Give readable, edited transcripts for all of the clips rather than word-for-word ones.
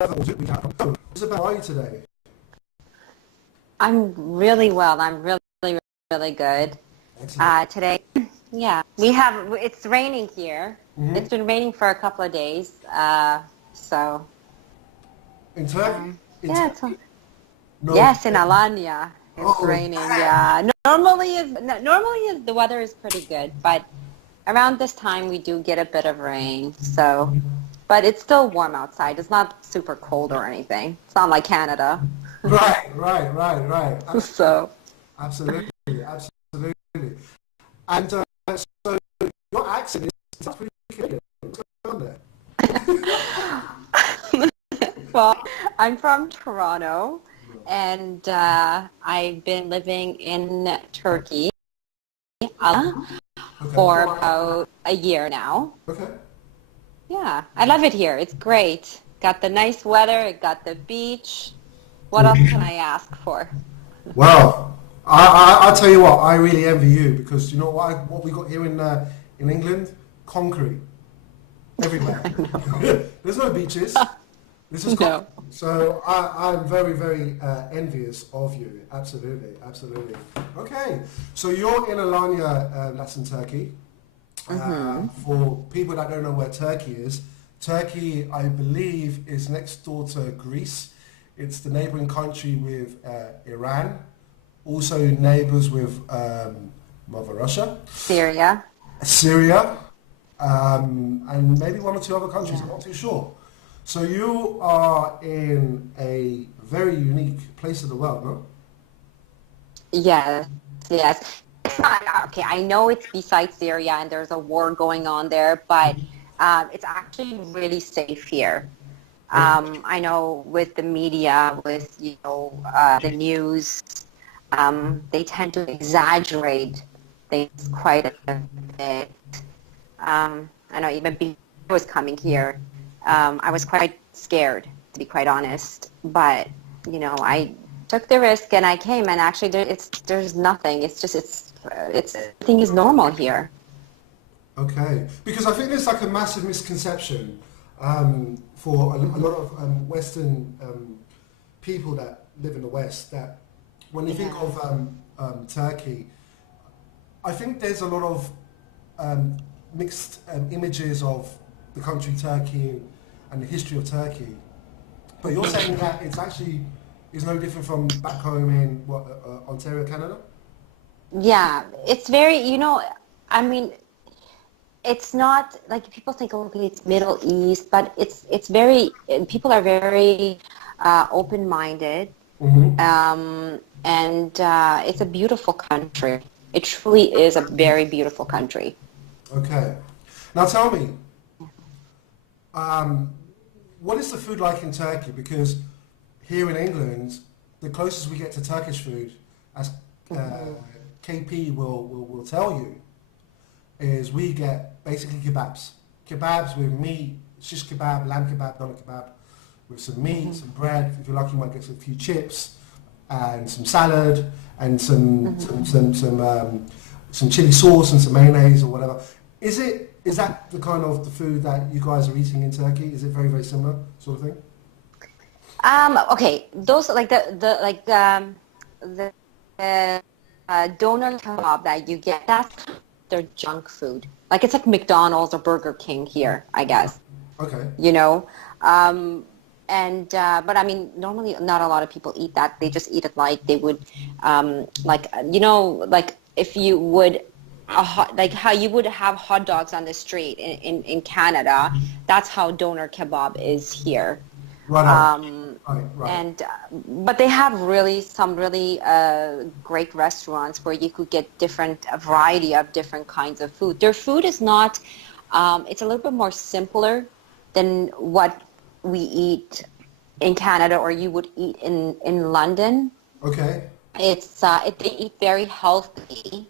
Isabel, how are you today? I'm really well. I'm really, really good. Excellent. Today, yeah, it's raining here. Hmm. It's been raining for a couple of days. So, In Turkey? In yeah, Turkey? No. yes, in Alanya, it's Oh, raining. damn. Yeah, normally is the weather is pretty good, but around this time we do get a bit of rain. So, but it's still warm outside. It's not super cold or anything. It's not like Canada. Right. So. Absolutely, absolutely. And so your accent is that's pretty clear. What's going on there? Well, I'm from Toronto, and I've been living in Turkey Okay. for about a year now. Okay. Yeah, I love it here. It's great. Got the nice weather, got the beach. What else can Mhm. I ask for? Well, I'll tell you what, I really envy you because you know what we got here in England? Concrete everywhere. I know. There's no beaches. This is concrete. No. So I'm very, very envious of you. Absolutely, absolutely. Okay, so you're in Alanya, that's in Turkey. Mm-hmm. For people that don't know where Turkey is, Turkey, I believe, is next door to Greece. It's the neighboring country with Iran, also neighbors with Mother Russia, Syria. Syria, and maybe one or two other countries. Yeah. I'm not too sure. So you are in a very unique place of the world, no? Yes, yes. It's not, okay, I know it's beside Syria and there's a war going on there, but it's actually really safe here. Okay. I know with the media, with the news, they tend to exaggerate things quite a bit. I know even before I was coming here, I was quite scared, to be quite honest. But I took the risk and I came, and actually there's nothing. It's everything is normal here. Okay, because I think there's like a massive misconception for a lot of Western people that live in the West that when you think Yeah. of Turkey, I think there's a lot of mixed images of the country Turkey and the history of Turkey. But you're saying that it's actually is no different from back home in what, Ontario, Canada? Yeah, it's very, I mean, it's not like people think, oh, okay, it's Middle East, but it's very people are very open-minded, Hmm. and it's a beautiful country. It truly is a very beautiful country. Okay. Now tell me, um, what is the food like in Turkey? Because here in England, the closest we get to Turkish food, as uh, KP will tell you, is we get basically kebabs. Kebabs with meat, shish kebab, lamb kebab, doner kebab, with some meat, some bread. If you're lucky, you might get some few chips and some salad and some chili sauce and some mayonnaise or whatever. Is that the kind of the food that you guys are eating in Turkey? Is it very, very similar sort of thing? Okay, those like the doner kebab that you get, that's their junk food. Like it's like McDonald's or Burger King here, I guess. Okay. you know. Um, and but I mean, normally not a lot of people eat that. They just eat it like they would, like if you would, like how you would have hot dogs on the street in Canada. That's how doner kebab is here. Right on. Um, Right. and but they have some really great restaurants where you could get a variety of different kinds of food. Their food is not, it's a little bit more simpler than what we eat in Canada or you would eat in London. Okay. They eat very healthy.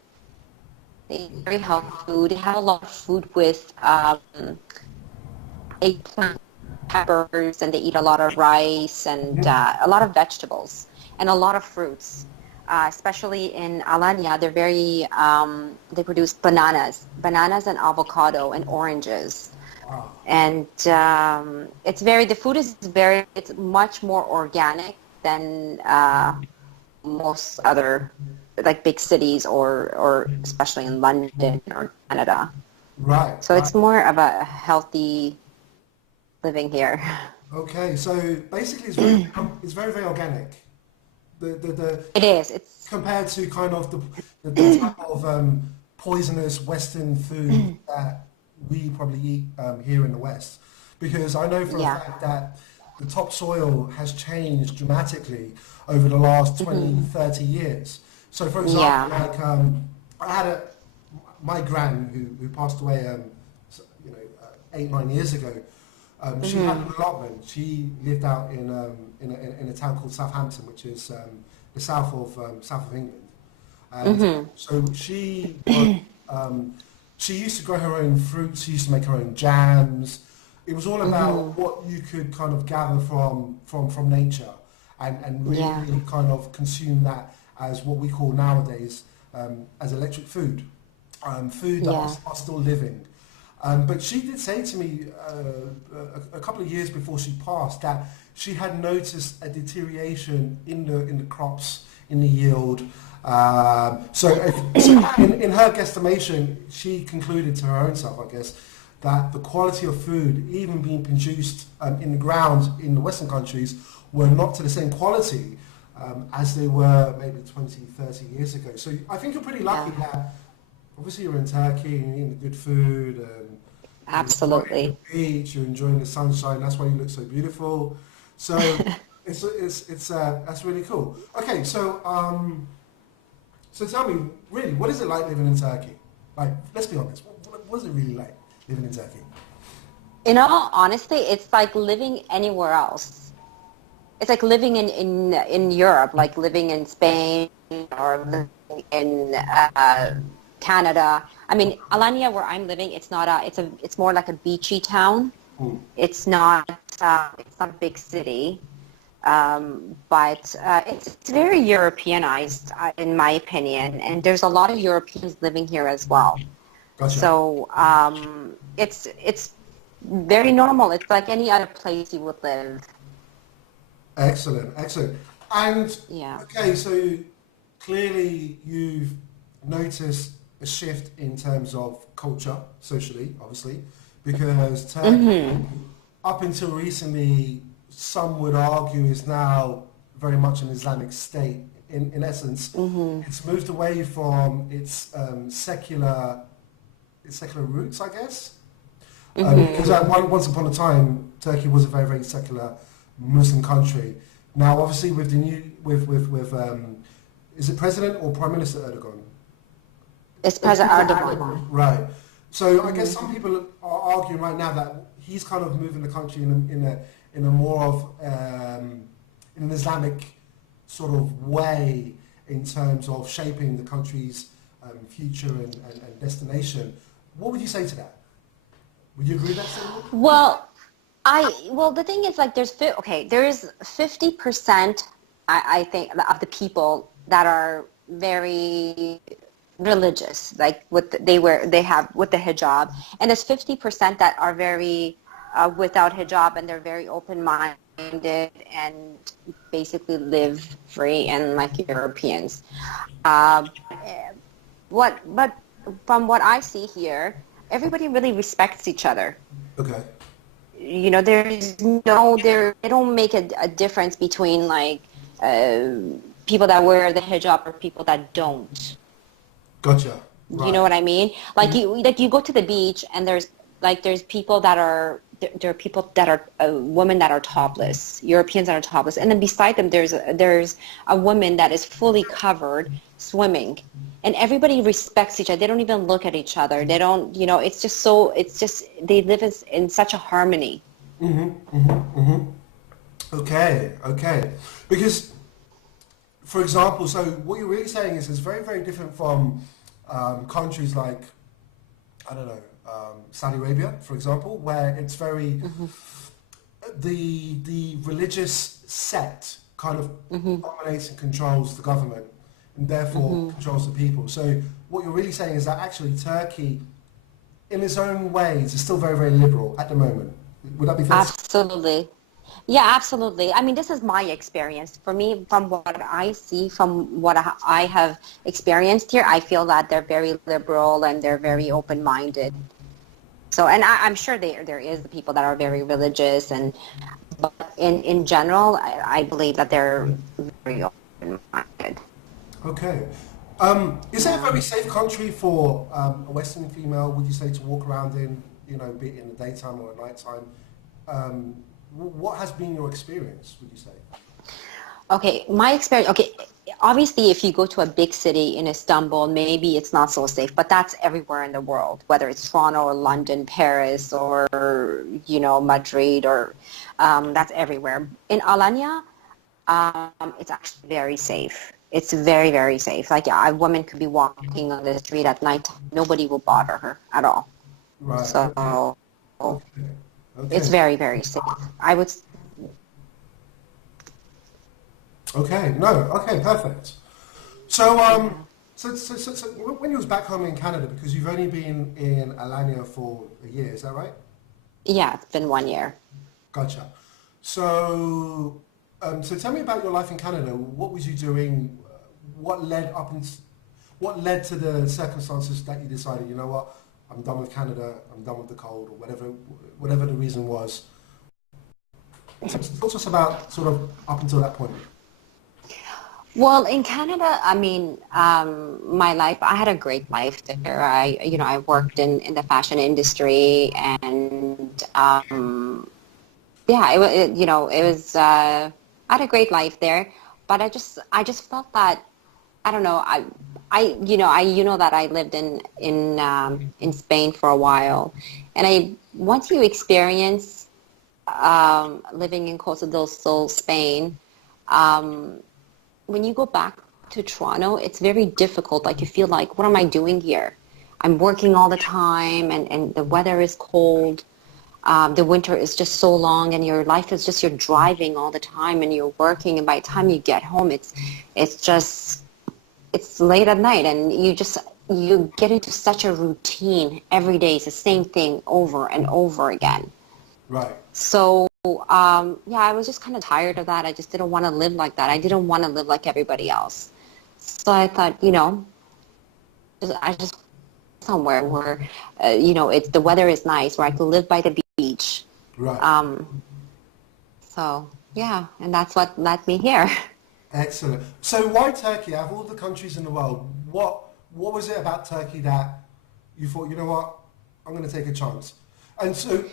They eat very healthy food. They have a lot of food with eggplant, peppers, and they eat a lot of rice and Mhm. a lot of vegetables and a lot of fruits. Especially in Alanya, they produce bananas and avocado and oranges. Wow. And the food is it's much more organic than most other like big cities or especially in London or Canada. Right, So right. it's more of a healthy living here. Okay, so basically it's very, very organic. The It is. It's compared to kind of the type of poisonous Western food that we probably eat here in the West. Because I know for a yeah. fact that the topsoil has changed dramatically over the last 20, 30 years. So for example, Yeah. like I had my gran who passed away, you know, 8, 9 years ago. She had an allotment. She lived out in a town called Southampton, which is the south of England. And so she used to grow her own fruits. She used to make her own jams. It was all about what you could kind of gather from nature, and Yeah. really kind of consume that as what we call nowadays as electric food, food that Yeah. are still living. But she did say to me a couple of years before she passed that she had noticed a deterioration in the crops, in the yield. So in her guesstimation, she concluded to her own self, I guess, that the quality of food, even being produced in the ground in the Western countries, were not to the same quality as they were maybe 20, 30 years ago. So I think you're pretty lucky Yeah. that obviously you're in Turkey and you're eating the good food and you're enjoying the Absolutely. beach, you're enjoying the sunshine. That's why you look so beautiful. So it's that's really cool. Okay, so tell me, really, what is it like living in Turkey? Like, let's be honest. What is it really like living in Turkey? In all honesty, it's like living anywhere else. It's like living in Europe, like living in Spain or living in Canada. I mean, Alanya, where I'm living, it's more like a beachy town. Mm. It's not a big city, but it's very Europeanized, in my opinion. And there's a lot of Europeans living here as well. Gotcha. So it's very normal. It's like any other place you would live. Excellent, excellent. And Yeah. okay, so clearly you've noticed a shift in terms of culture, socially, obviously, because Turkey, up until recently, some would argue is now very much an Islamic state. In essence, it's moved away from its secular roots, I guess. Because once upon a time, Turkey was a very, very secular Muslim country. Now, obviously, with the new, is it President or Prime Minister Erdogan? It's President Erdogan. Right. So I guess some people are arguing right now that he's kind of moving the country in a more of in an Islamic sort of way in terms of shaping the country's future and destination. What would you say to that? Would you agree with that statement? Well, the thing is, like, there is 50%, I think, of the people that are very religious, like they have with the hijab, and there's 50% that are very without hijab, and they're very open-minded and basically live free and like Europeans. But from what I see here, everybody really respects each other. Okay. You know, they don't make a difference between like people that wear the hijab or people that don't. Gotcha. You know what I mean? Like you go to the beach and there's people that are women that are topless, Europeans that are topless, and then beside them there's a woman that is fully covered swimming, and everybody respects each other. They don't even look at each other. They don't, it's just they live in such a harmony. Okay. Because, for example, so what you're really saying is it's very, very different from countries like, I don't know, Saudi Arabia, for example, where it's very, the religious sect kind of dominates and controls the government and therefore controls the people. So what you're really saying is that actually Turkey in its own ways, is still very, very liberal at the moment. Would that be fair? Absolutely. Yeah, absolutely. I mean, this is my experience. For me, from what I see, from what I have experienced here, I feel that they're very liberal and they're very open-minded. So, and I'm sure there is the people that are very religious, but in general, I believe that they're very open-minded. Okay. Is it a very safe country for a Western female, would you say, to walk around in, be it in the daytime or at nighttime? What has been your experience, would you say? Okay, my experience, okay, obviously if you go to a big city in Istanbul, maybe it's not so safe, but that's everywhere in the world, whether it's Toronto or London, Paris or, Madrid or that's everywhere. In Alanya, it's actually very safe. It's very, very safe. Like a woman could be walking on the street at night. Nobody will bother her at all. Right. So Okay. it's Okay. very, very safe. I would. Okay. No. Okay. Perfect. So, so when you was back home in Canada, because you've only been in Alanya for a year, is that right? Yeah, it's been 1 year. Gotcha. So, so tell me about your life in Canada. What was you doing? What led up and what led to the circumstances that you decided, you know what, I'm done with Canada, I'm done with the cold, or whatever the reason was. Talk to us about sort of up until that point. Well, in Canada, I mean, my life, I had a great life there. I worked in the fashion industry and, yeah, it was, I had a great life there, but I just felt that, I don't know, that I lived in Spain for a while, and once you experience, living in Costa del Sol, Spain, when you go back to Toronto, it's very difficult. Like you feel like, what am I doing here? I'm working all the time and the weather is cold. The winter is just so long and your life is just, you're driving all the time and you're working. And by the time you get home, it's late at night and you get into such a routine every day. It's the same thing over and over again. Right. So, yeah, I was just kind of tired of that. I just didn't want to live like that. I didn't want to live like everybody else. So I thought, I just somewhere where, the weather is nice, where I could live by the beach. Right. So, yeah, and that's what led me here. Excellent. So why Turkey? Out of all the countries in the world, what was it about Turkey that you thought, you know what, I'm going to take a chance? And so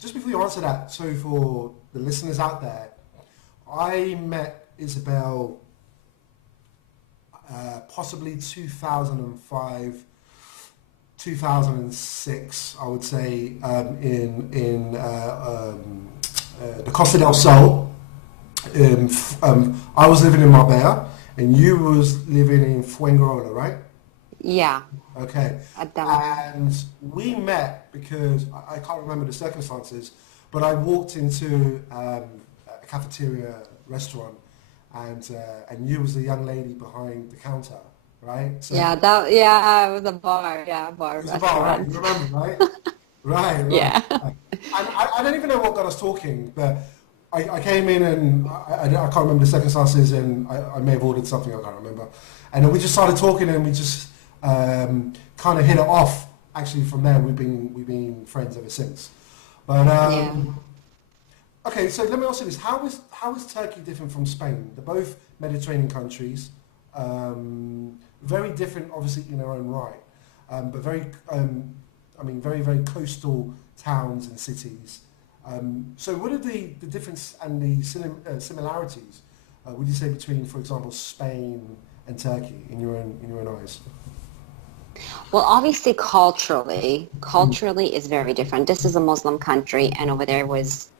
just before you answer that, so for the listeners out there, I met Isabelle possibly 2005, 2006, I would say, in the Costa del Sol. I was living in Marbella, and you was living in Fuengirola, right? Yeah. Okay. And we met because I can't remember the circumstances, but I walked into a cafeteria restaurant, and you was the young lady behind the counter, right? So it was a bar. Yeah, bar. it was a bar, right? You remember, right? Right. Yeah. Right. And I don't even know what got us talking, but I came in and I can't remember the circumstances, and I may have ordered something, I can't remember. And then we just started talking, and we just kind of hit it off. Actually, from there, we've been friends ever since. But okay, so let me ask you this: how is Turkey different from Spain? They're both Mediterranean countries, very different, obviously in their own right, but very, very very coastal towns and cities. So, what are the difference and the similarities? Would you say between, for example, Spain and Turkey in your own eyes? Well, obviously, culturally is very different. This is a Muslim country, and over there was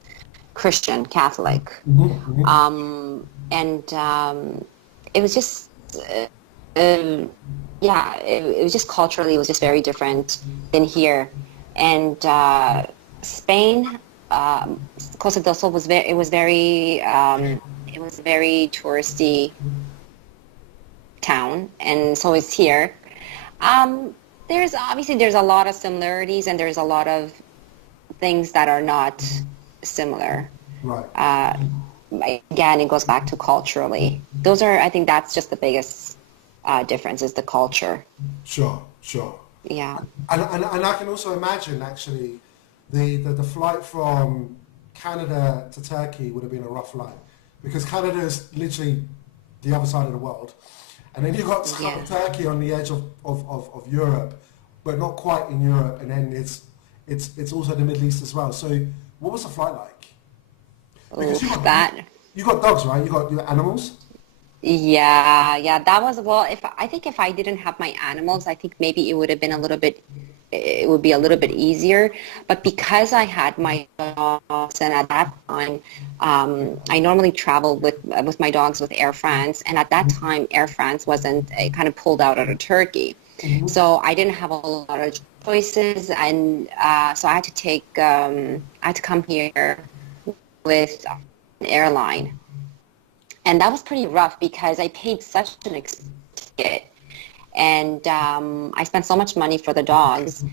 Christian, Catholic, Mm-hmm, mm-hmm. and it was just, it was just culturally, it was just very different than here. And Spain, Costa del Sol was very touristy town, and so it's here. there's a lot of similarities and there's a lot of things that are not similar. Right. Again, it goes back to culturally. I think that's just the biggest difference is the culture. Sure. Yeah. And I can also imagine actually the flight from Canada to Turkey would have been a rough flight because Canada is literally the other side of the world. And then you've got Turkey on the edge of Europe, but not quite in Europe. And then it's also the Middle East as well. So what was the flight like? Because you got dogs, right? You got your animals? Yeah, that was, well, I think if I didn't have my animals, I think maybe it would be a little bit easier. But because I had my dogs, and at that time, I normally travel with my dogs with Air France, and at that time, Air France wasn't kind of pulled out of Turkey. Mm-hmm. So I didn't have a lot of choices, and so I had to come here with an airline. And that was pretty rough because I paid such an expensive ticket, and I spent so much money for the dogs.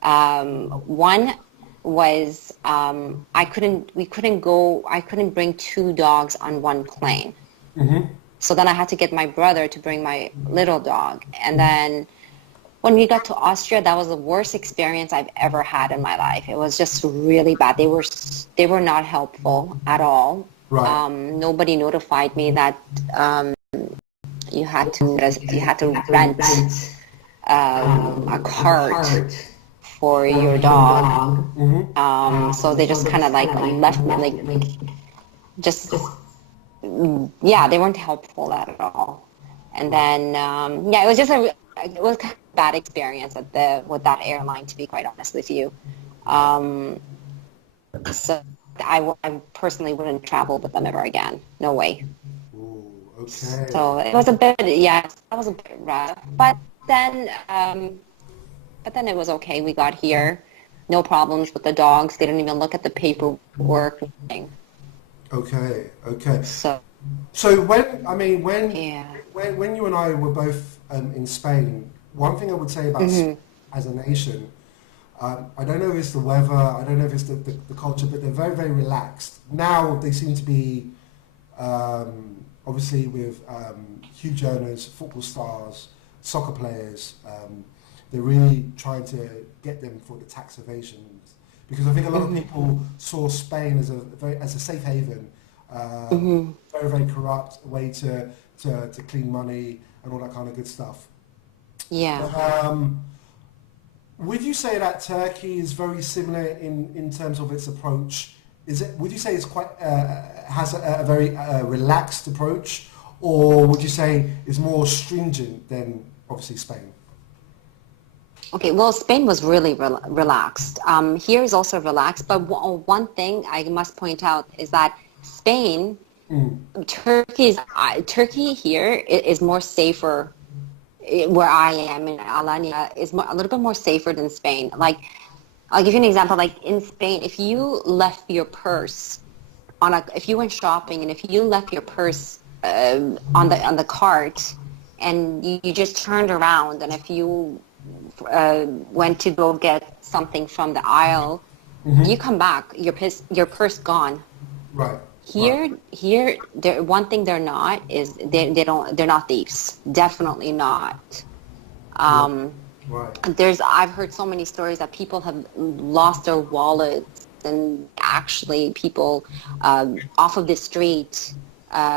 One was I couldn't bring two dogs on one plane. Mm-hmm. So then I had to get my brother to bring my little dog. And then when we got to Austria, that was the worst experience I've ever had in my life. It was just really bad. They were not helpful at all. Right. Nobody notified me that you had to rent a cart for your dog. Mm-hmm. So they just kind of like left me they weren't helpful at all. And then it was just it was kind of a bad experience with that airline, to be quite honest with you. So I personally wouldn't travel with them ever again. No way. Ooh, okay. So it was that was a bit rough. But then it was okay. We got here, no problems with the dogs. They didn't even look at the paperwork. Okay. So when you and I were both in Spain, one thing I would say about Spain as a nation. I don't know if it's the weather, I don't know if it's the culture, but they're very, very relaxed. Now they seem to be, obviously with huge earners, football stars, soccer players, they're really trying to get them for the tax evasions. Because I think a lot of people saw Spain as a safe haven, very, very corrupt, a way to clean money and all that kind of good stuff. Yeah. But, would you say that Turkey is very similar in terms of its approach? Would you say it's quite has a very relaxed approach, or would you say it's more stringent than obviously Spain? Okay, well, Spain was really relaxed. Here is also relaxed, but one thing I must point out is that Spain, Turkey here is more safer. Where I am in Alanya is a little bit more safer than Spain. Like, I'll give you an example. Like in Spain, if you left your purse if you went shopping and if you left your purse on the cart and you just turned around, and if you went to go get something from the aisle, you come back, your purse gone. Right. Here, one thing they're not is they're not thieves. Definitely not. Right. I've heard so many stories that people have lost their wallets, and actually people off of the street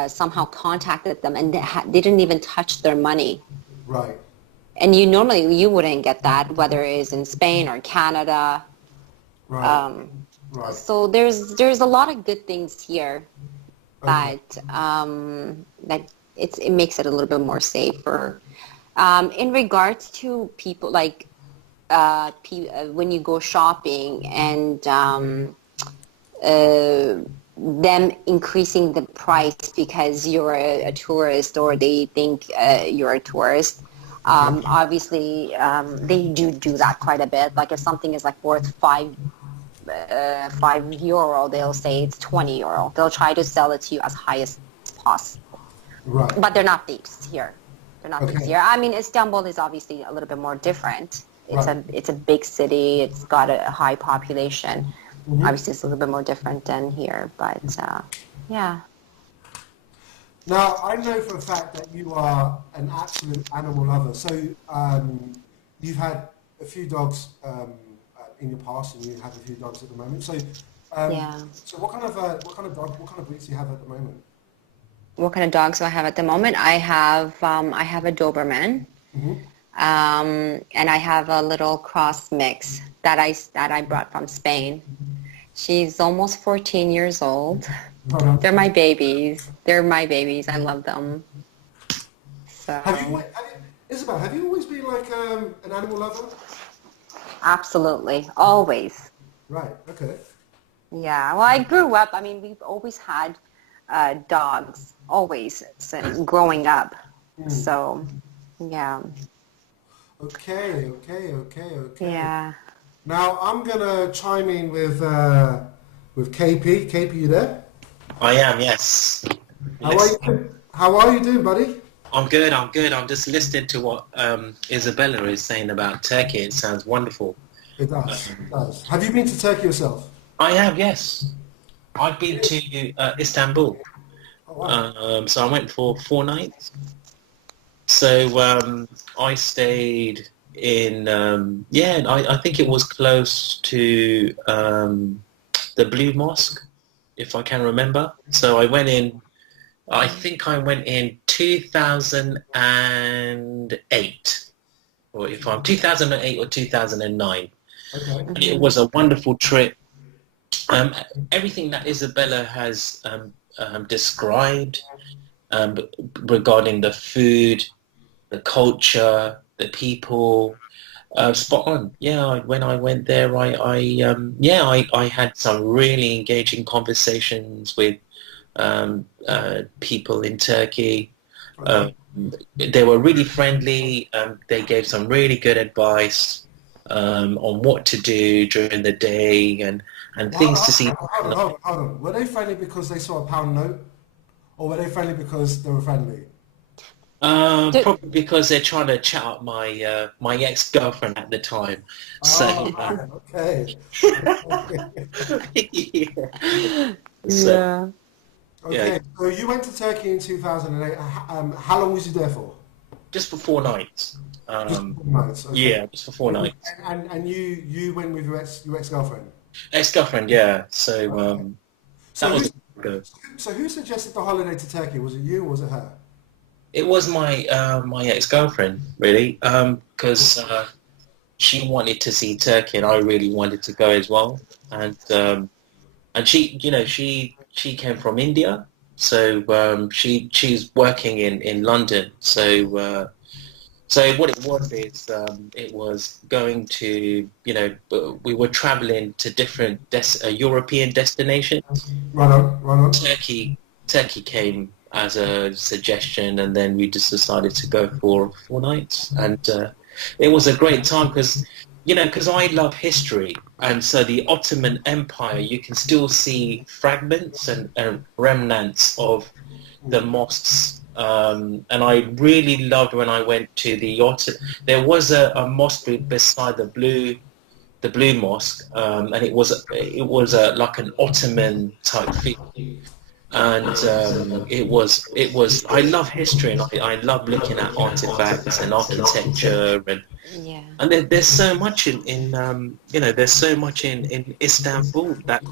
somehow contacted them, and they didn't even touch their money. Right. And you wouldn't get that, whether it is in Spain or Canada. Right. Right. So there's a lot of good things here, that it makes it a little bit more safer. In regards to people, like when you go shopping and them increasing the price because you're a tourist, or they think you're a tourist. Obviously, they do that quite a bit. Like if something is like worth €5, they'll say it's €20. They'll try to sell it to you as high as possible. Right. But they're not thieves here. They're not thieves here. I mean, Istanbul is obviously a little bit more different. it's Right. it's a big city. It's got a high population. Hmm. Obviously, it's a little bit more different than here, but yeah. Now, I know for a fact that you are an absolute animal lover. So, you've had a few dogs in your past, and you have a few dogs at the moment. So, um, Yeah. so what kind of breeds do you have at the moment? What kind of dogs do I have at the moment? I have a Doberman, Hmm. and I have a little cross mix that I brought from Spain. She's almost 14 years old. Hold on. They're my babies. They're my babies. I love them. Have you, So, Isabel? Have you always been like an animal lover? absolutely, always. Right. Okay. Yeah. Well, I grew up. I mean, we've always had dogs, always since growing up. Hmm. So, yeah, Okay. Okay. Okay. Okay. yeah. Now I'm gonna chime in with KP. KP, you there? I am, yes. How are Listen, you? How are you doing, buddy? I'm good, I'm good. I'm just listening to what Isabella is saying about Turkey. It sounds wonderful. It does. It Um, does. Have you been to Turkey yourself? I have, yes. I've been to Istanbul. Oh wow. So I went for 4 nights. So I stayed in, I think it was close to the Blue Mosque, if I can remember. So I think I went in 2008, or if I'm 2008 or 2009, Okay. and it Hmm. was a wonderful trip. Um, Everything that Isabella has described um, regarding the food, the culture, the people, spot on. Yeah, when I went there, I had some really engaging conversations with people in Turkey. Okay. Um, they were really friendly. They gave some really good advice on what to do during the day and Well, things to see. hold on. Were they friendly because they saw a pound note, or were they friendly because they were friendly? Do, Probably because they're trying to chat up my ex-girlfriend at the time. So, Oh, okay. yeah. So yeah. yeah, Okay. So you went to Turkey in 2008. How long was you there for? just for 4 nights. Just 4 months. Okay. Yeah, just for 4 nights. And you went with your ex-girlfriend. Ex-girlfriend, yeah. So Okay. that So was good. who suggested the holiday to Turkey? Was it you or was it her? It was my ex-girlfriend, really, because she wanted to see Turkey, and I really wanted to go as well. And she, she came from India, so she's working in London. So what it was is it was going to, we were traveling to different European destinations. Right on, right on. Turkey came as a suggestion, and then we just decided to go for 4 nights, and it was a great time because I love history, and so the Ottoman Empire, you can still see fragments and remnants of the mosques. And I really loved when I went to the Ottoman. There was a mosque beside the Blue Mosque, and it was like an Ottoman type feel, and it was. I love history, and I love looking at artifacts and architecture, Yeah. and there's so much there's so much in Istanbul that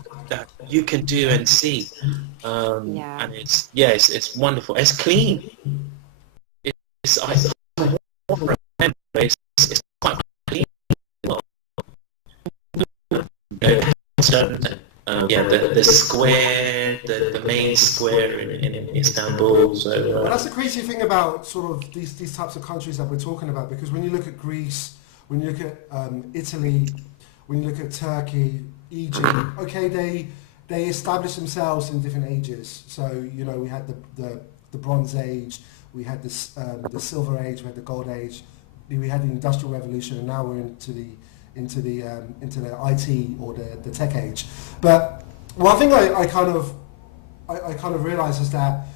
you can do and see, Yeah. and it's wonderful. It's clean. I remember it's quite clean. So, the square, the main square in Istanbul. So But that's the crazy thing about sort of these types of countries that we're talking about, because when you look at Greece, when you look at Italy, when you look at Turkey, Egypt, okay, they established themselves in different ages. So we had the Bronze Age, we had the Silver Age, we had the Gold Age, we had the Industrial Revolution, and now we're into the IT or the tech age. But one thing I kind of realised is that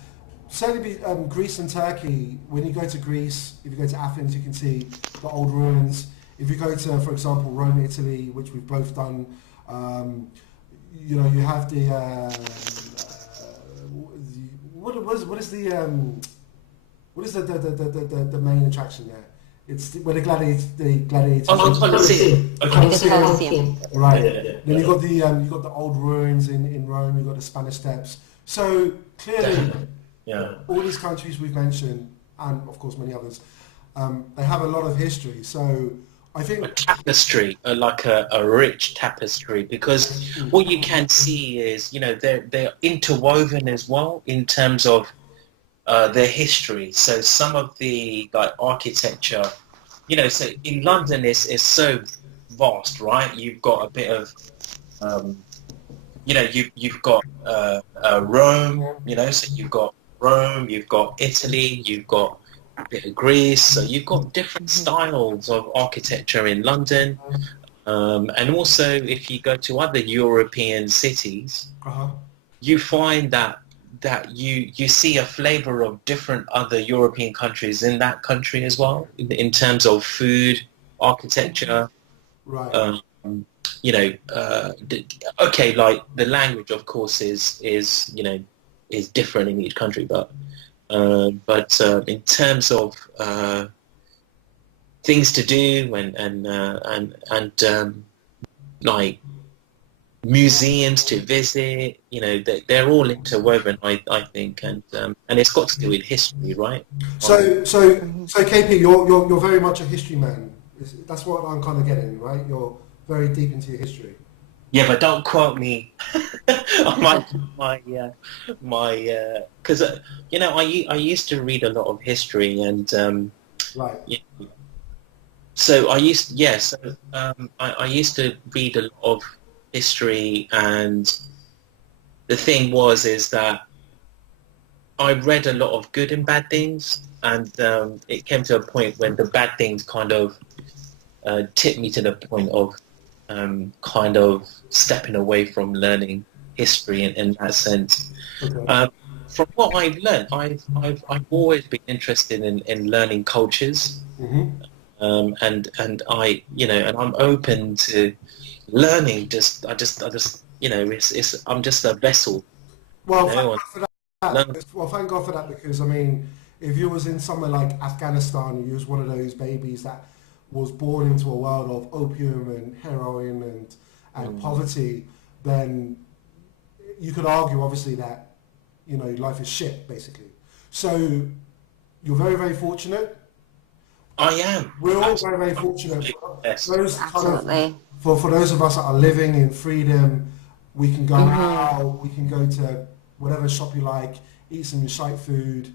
certainly Greece and Turkey, when you go to Greece, if you go to Athens, you can see the old ruins. If you go to, for example, Rome, Italy, which we've both done, you know, you have the what is the main attraction there? It's where the gladiators. Oh, Colosseum. Colosseum. Right. Yeah. Then you got the old ruins in Rome. You got the Spanish Steps. So clearly, all these countries we've mentioned, and of course many others, they have a lot of history. So I think a tapestry, like a rich tapestry, because what you can see is, you know, they're interwoven as well in terms of their history. So some of the like architecture, you know, so in London is so vast, right? You've got a bit of, you know, you've got Rome, you know, so you've got Rome, you've got Italy, you've got a bit of Greece, so you've got different styles of architecture in London. And also if you go to other European cities, you find that you see a flavour of different other European countries in that country as well, in terms of food, architecture. right. You know, okay, like the language, of course, is you know, is different in each country, but in terms of things to do and like museums to visit, you know, they're all interwoven, I think, and it's got to do with history, right? So KP, you're very much a history man. That's what I'm kind of getting, right? You're very deep into your history. Yeah, but don't quote me on my because you know, I used to read a lot of history, and Right. yeah, so I used to read a lot of history, and the thing is that I read a lot of good and bad things, and it came to a point when the bad things kind of tipped me to the point of kind of stepping away from learning history in that sense. Okay. From what I've learned, I've always been interested in learning cultures, and I, you know, and I'm open to learning. I just, you know, I'm just a vessel. Well, You know, thank God for that. Well, thank God for that, because I mean, if you was in somewhere like Afghanistan, you was one of those babies that was born into a world of opium and heroin and poverty, then you could argue, obviously, that, you know, life is shit, basically. So you're very, very fortunate. I am. We're all very, very fortunate. Yes. Those kind Absolutely. of, for those of us that are living in freedom, we can go out, we can go to whatever shop you like, eat some shite food,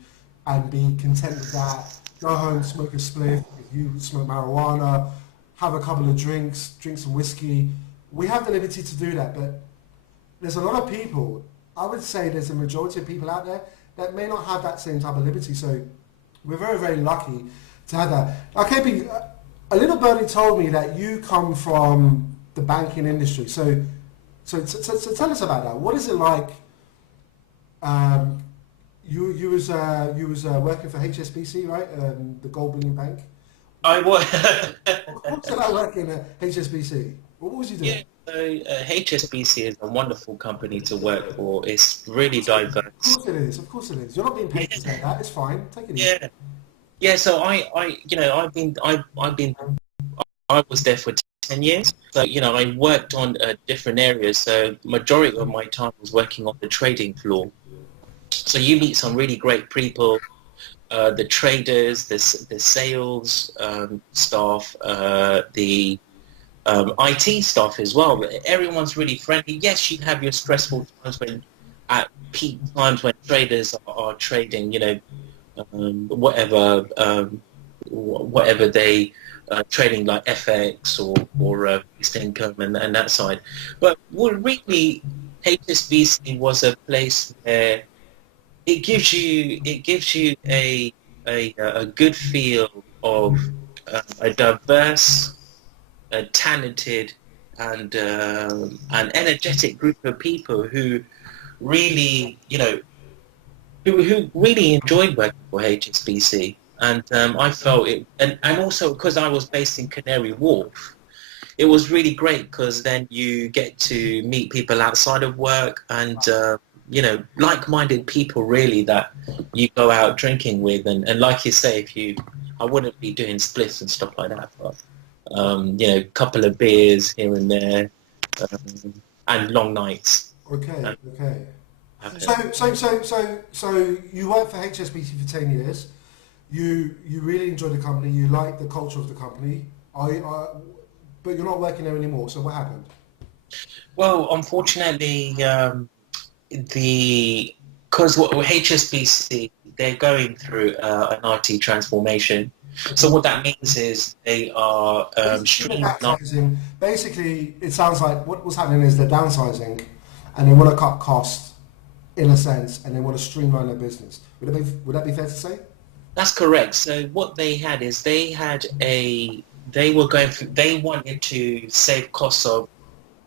and be content with that. Go home, smoke a spliff. If you smoke marijuana, have a couple of drinks, drink some whiskey. We have the liberty to do that, but there's a lot of people. I would say there's a majority of people out there that may not have that same type of liberty. So we're very, very lucky to have that. Now, KP, a little birdie told me that you come from the banking industry. So tell us about that. What is it like? You was working for HSBC, right? The gold bullion bank. I was. What's it like working at HSBC? What was you doing? Yeah, so HSBC is a wonderful company to work for. It's really diverse. Of course it is. Of course it is. You're not being paid to say that. It's fine. Take it easy. Yeah, yeah. So you know, I was there for 10 years. So, you know, I worked on different areas. So majority of my time was working on the trading floor. So you meet some really great people, the traders, the sales staff, the IT staff as well. Everyone's really friendly. Yes, you have your stressful times at peak times when traders are trading, you know, whatever they trading, like FX or fixed income and that side. But what really HSBC was a place where it gives you a good feel of a diverse, talented, and an energetic group of people who really, you know, who really enjoyed working for HSBC. And I felt it, and also because I was based in Canary Wharf, it was really great because then you get to meet people outside of work and, like-minded people really that you go out drinking with. And like you say, I wouldn't be doing splits and stuff like that, but, a couple of beers here and there, and long nights. Okay, okay. Okay. So you worked for HSBC for 10 years. You really enjoy the company. You like the culture of the company. But you're not working there anymore. So what happened? Well, unfortunately, because HSBC, they're going through an IT transformation. So what that means is they are streamlining. Basically, it sounds like what's happening is they're downsizing, and they want to cut costs in a sense, and they want to streamline their business. Would that be fair to say? That's correct. So what they had is they wanted to save costs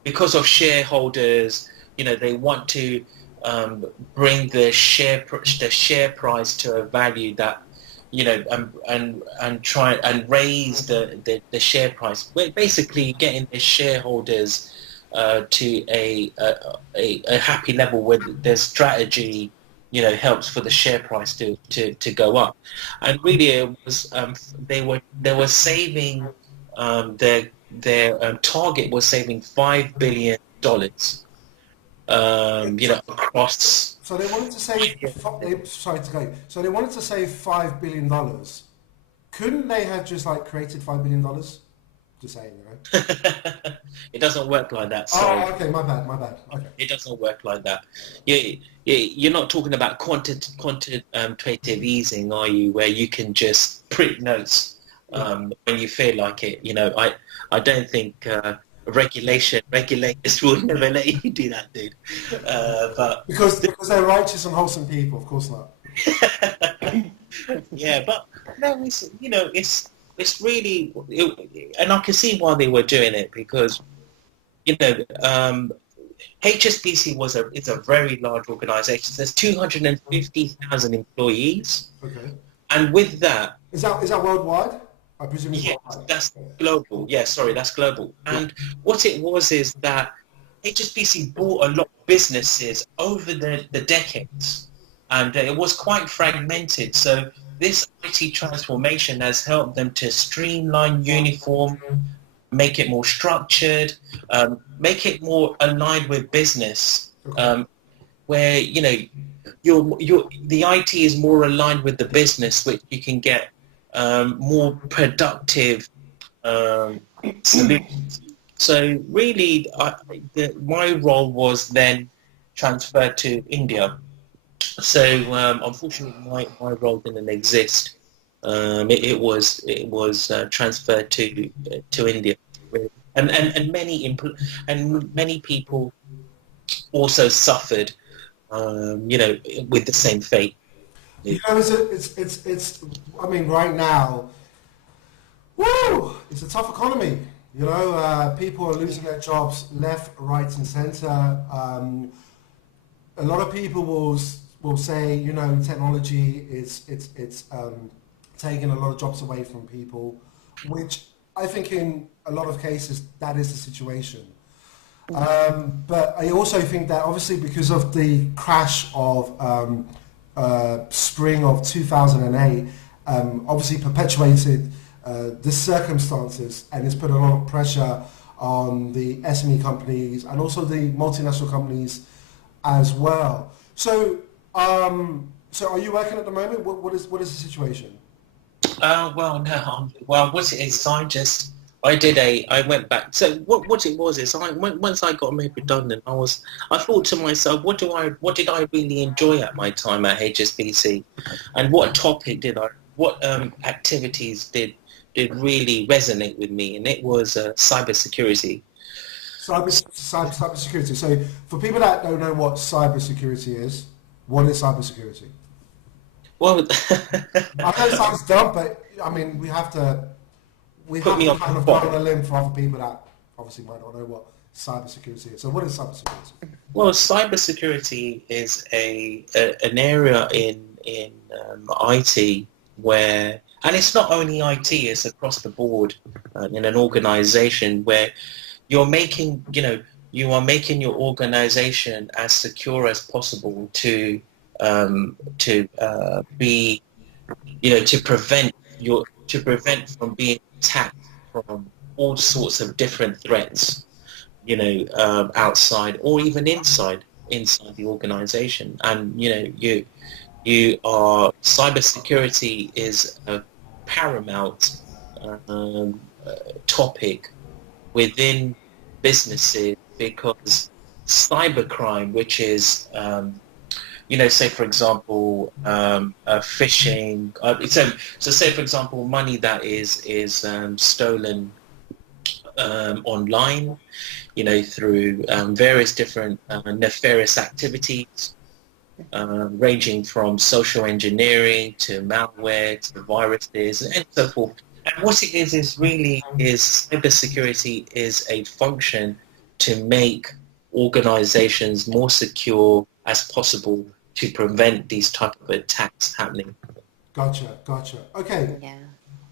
because of shareholders. They want to bring the share price to a value that, and try and raise the share price. We're basically getting the shareholders to a happy level where their strategy, helps for the share price to go up. And really, it was they were saving their target was saving $5 billion. Across. So they wanted to save. Sorry to go. So they wanted to save $5 billion. Couldn't they have just created $5 billion? Just saying, It doesn't work like that. Sorry. Oh, okay, my bad. Okay. It doesn't work like that. You're not talking about quantitative easing, are you? Where you can just print notes when you feel like it. I don't think regulators will never let you do that, dude. But because they're righteous and wholesome people, of course not. Yeah, but no, it's really, and I can see why they were doing it because, HSBC is a very large organisation. There's 250,000 employees. Okay. And with that... Is that worldwide? I presume it's worldwide. That's global. Yeah, sorry, that's global. And what it was is that HSBC bought a lot of businesses over the decades. And it was quite fragmented. So this IT transformation has helped them to streamline, uniform, make it more structured, make it more aligned with business, where the IT is more aligned with the business, which you can get more productive solutions. So really, my role was then transferred to India. So unfortunately, my role didn't exist. It was transferred to India, and many people also suffered, with the same fate. It's. I mean, right now, woo! It's a tough economy. People are losing their jobs left, right, and centre. A lot of people will say, technology it's taking a lot of jobs away from people, which I think in a lot of cases that is the situation. But I also think that obviously because of the crash of spring of 2008, obviously perpetuated the circumstances, and it's put a lot of pressure on the SME companies and also the multinational companies as well. So are you working at the moment? What is the situation? Well, no. Well, what it is, I went back. So what it was is, once I got made redundant, I thought to myself, what did I really enjoy at my time at HSBC, and what activities did really resonate with me, and it was cybersecurity. Cybersecurity. So for people that don't know what cybersecurity is, what is cybersecurity? Well, I know it sounds dumb, but I mean we have to kind of go on a limb for other people that obviously might not know what cybersecurity is. So what is cybersecurity? Well, cybersecurity is an area in IT where, and it's not only IT, it's across the board in an organization where you're making, you are making your organization as secure as possible to be, to prevent from being attacked from all sorts of different threats, outside or even inside the organization. And you are, cybersecurity is a paramount topic within businesses, because cybercrime, which is say for example phishing, so say for example money that is stolen online, through various different nefarious activities, ranging from social engineering to malware to viruses and so forth. And what it is really is cybersecurity is a function to make organizations more secure as possible to prevent these type of attacks happening. Gotcha. Okay. Yeah.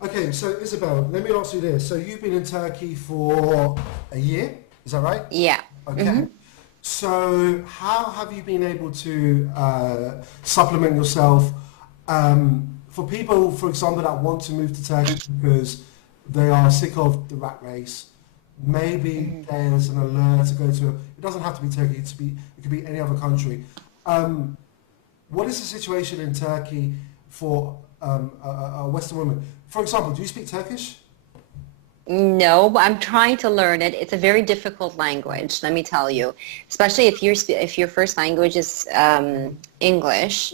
Okay, so Isabelle, let me ask you this. So you've been in Turkey for a year, is that right? Yeah. Okay. Mm-hmm. So how have you been able to supplement yourself for people, for example, that want to move to Turkey because they are sick of the rat race? Maybe there's an alert to go to. It doesn't have to be Turkey. It could be any other country. What is the situation in Turkey for a Western woman? For example, do you speak Turkish? No, but I'm trying to learn it. It's a very difficult language, let me tell you. Especially if your first language is English,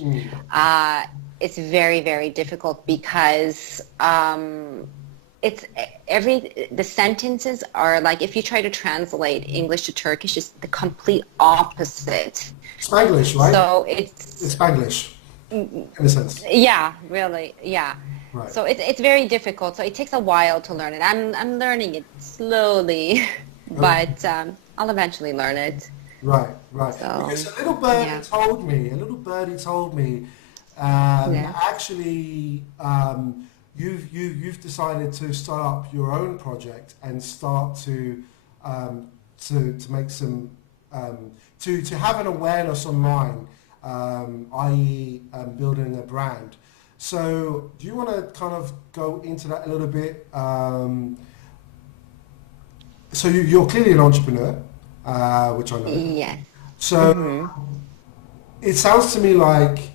it's very, very difficult because the sentences are like, if you try to translate English to Turkish, it's the complete opposite. Spanglish, right? So it's Spanglish, in a sense. Yeah, really, yeah. Right. So it's very difficult. So it takes a while to learn it. I'm learning it slowly, but I'll eventually learn it. Right. So, because a little birdie told me, actually, you've decided to start up your own project and start to make some to have an awareness online, i.e., building a brand. So do you want to kind of go into that a little bit? So you're clearly an entrepreneur, which I know. Yeah. So it sounds to me like,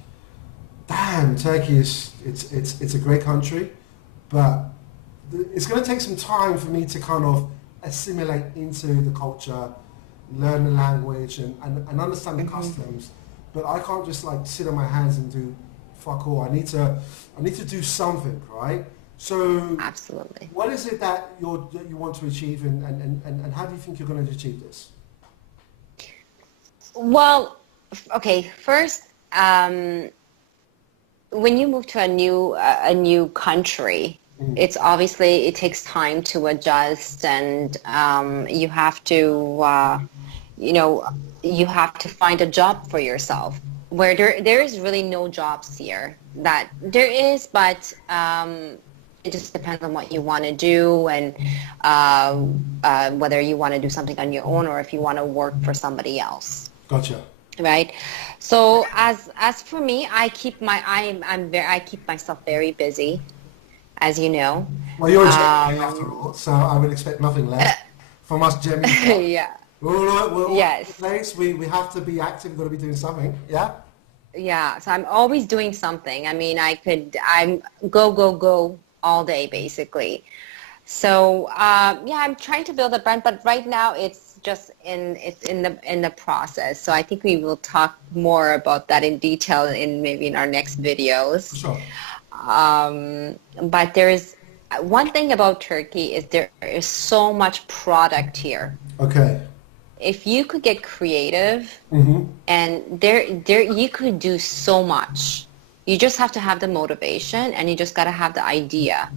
damn, Turkey it's a great country, but it's going to take some time for me to kind of assimilate into the culture, learn the language, and understand the customs. But I can't just like sit on my hands and do fuck all. I need to do something, right? So Absolutely. what is it that you want to achieve, and how do you think you're going to achieve this? Well, okay. First, when you move to a new country, it's obviously, it takes time to adjust, and you have to you have to find a job for yourself. Where there is really no jobs here. That there is, but it just depends on what you want to do, and whether you want to do something on your own or if you want to work for somebody else. Gotcha. Right. So as for me, I keep myself very busy, as you know. Well, you're Gemini after all, so I would expect nothing less from us Gemini. Yeah. We're all Yes. over the place. We have to be active. We've got to be doing something. Yeah. Yeah. So I'm always doing something. I mean, I'm go all day basically. So I'm trying to build a brand, but right now it's just in the process. So I think we will talk more about that in detail maybe in our next videos. Sure. But there is one thing about Turkey is there is so much product here. Okay. If you could get creative, and there you could do so much. You just have to have the motivation, and you just got to have the idea,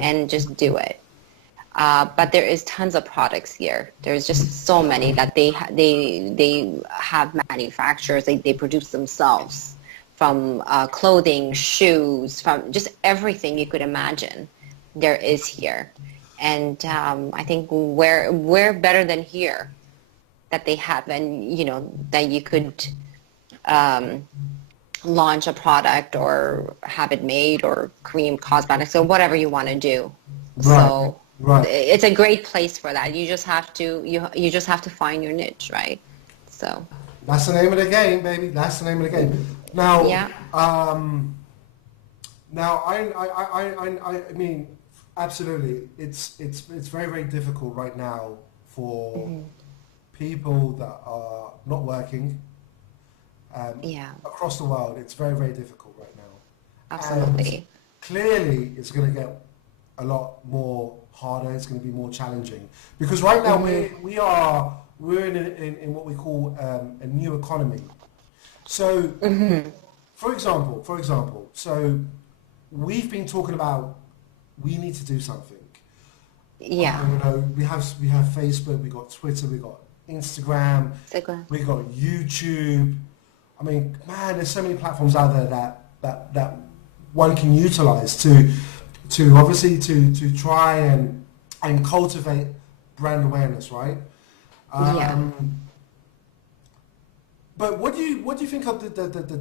and just do it. But there is tons of products here. There's just so many that they have manufacturers. They produce themselves from clothing, shoes, from just everything you could imagine, there is here. And I think where better than here that they have, and that you could launch a product or have it made, or cream, cosmetics, or whatever you want to do. Right. So Right. it's a great place for that. You just have to you just have to find your niche, right? So That's the name of the game, baby. That's the name of the game. Now, yeah. Now I mean, absolutely, it's very, very difficult right now for people that are not working. Yeah. Across the world, it's very, very difficult right now. Absolutely. And clearly, it's going to get a lot more harder. It's going to be more challenging because right now we're in what we call a new economy. So, for example, so we've been talking about we need to do something. Yeah. We have Facebook, we got Twitter, we got Instagram, we got YouTube. I mean, man, there's so many platforms out there that one can utilize to obviously to try and cultivate brand awareness, right? But what do you think of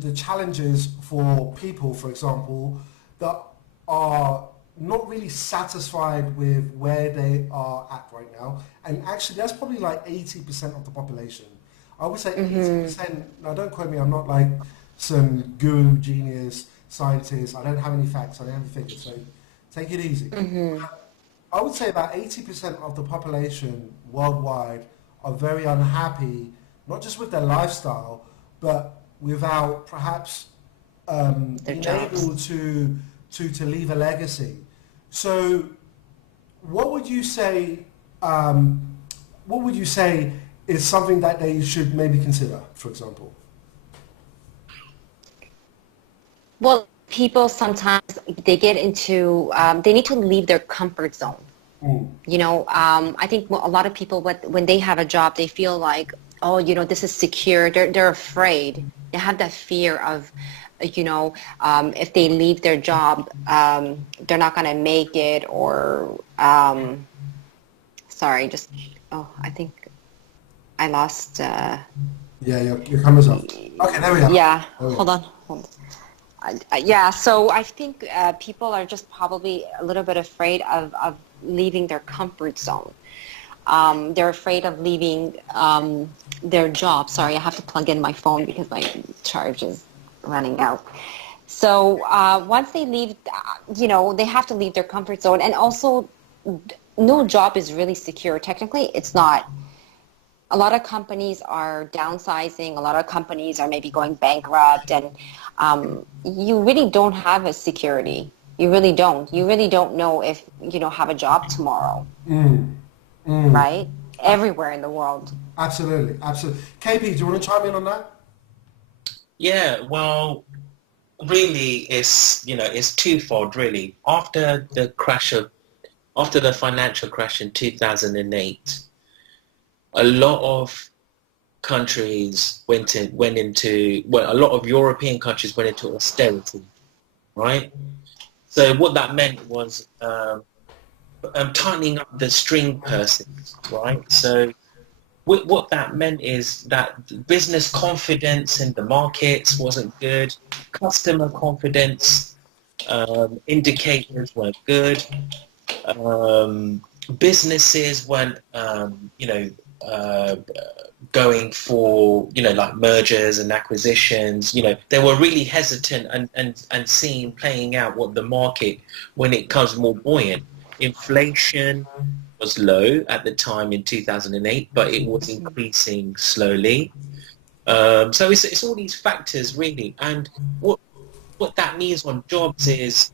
the challenges for people, for example, that are not really satisfied with where they are at right now? And actually, that's probably like 80% of the population. I would say 80%. Now, don't quote me. I'm not like some guru genius scientist. I don't have any facts. I don't have any figures. So take it easy. I would say about 80% of the population worldwide are very unhappy, not just with their lifestyle, but without perhaps being able to leave a legacy. So, what would you say? What would you say is something that they should maybe consider, for example? Well, people sometimes they get into they need to leave their comfort zone. I think a lot of people when they have a job, they feel like, oh, this is secure. They're afraid. They have that fear of, if they leave their job, they're not going to make it, or sorry, I think I lost. Yeah, your camera's off. Okay, there we are. Yeah, hold on. So I think people are just probably a little bit afraid of leaving their comfort zone. They're afraid of leaving their job. Sorry, I have to plug in my phone because my charge is running out. So once they leave, they have to leave their comfort zone. And also, no job is really secure. Technically, it's not. A lot of companies are downsizing. A lot of companies are maybe going bankrupt. And you really don't have a security. You really don't. You really don't know if have a job tomorrow. Right? Everywhere in the world. Absolutely. KP, do you want to chime in on that? Yeah, well, really, it's twofold, really. After the financial crash in 2008, a lot of countries a lot of European countries went into austerity, right? So what that meant was tightening up the string pursings, right? So what that meant is that business confidence in the markets wasn't good, customer confidence indicators weren't good, businesses weren't, going for, like mergers and acquisitions. They were really hesitant and playing out what the market, when it comes more buoyant. Inflation was low at the time in 2008, but it was increasing slowly. So it's all these factors, really. And what that means on jobs is,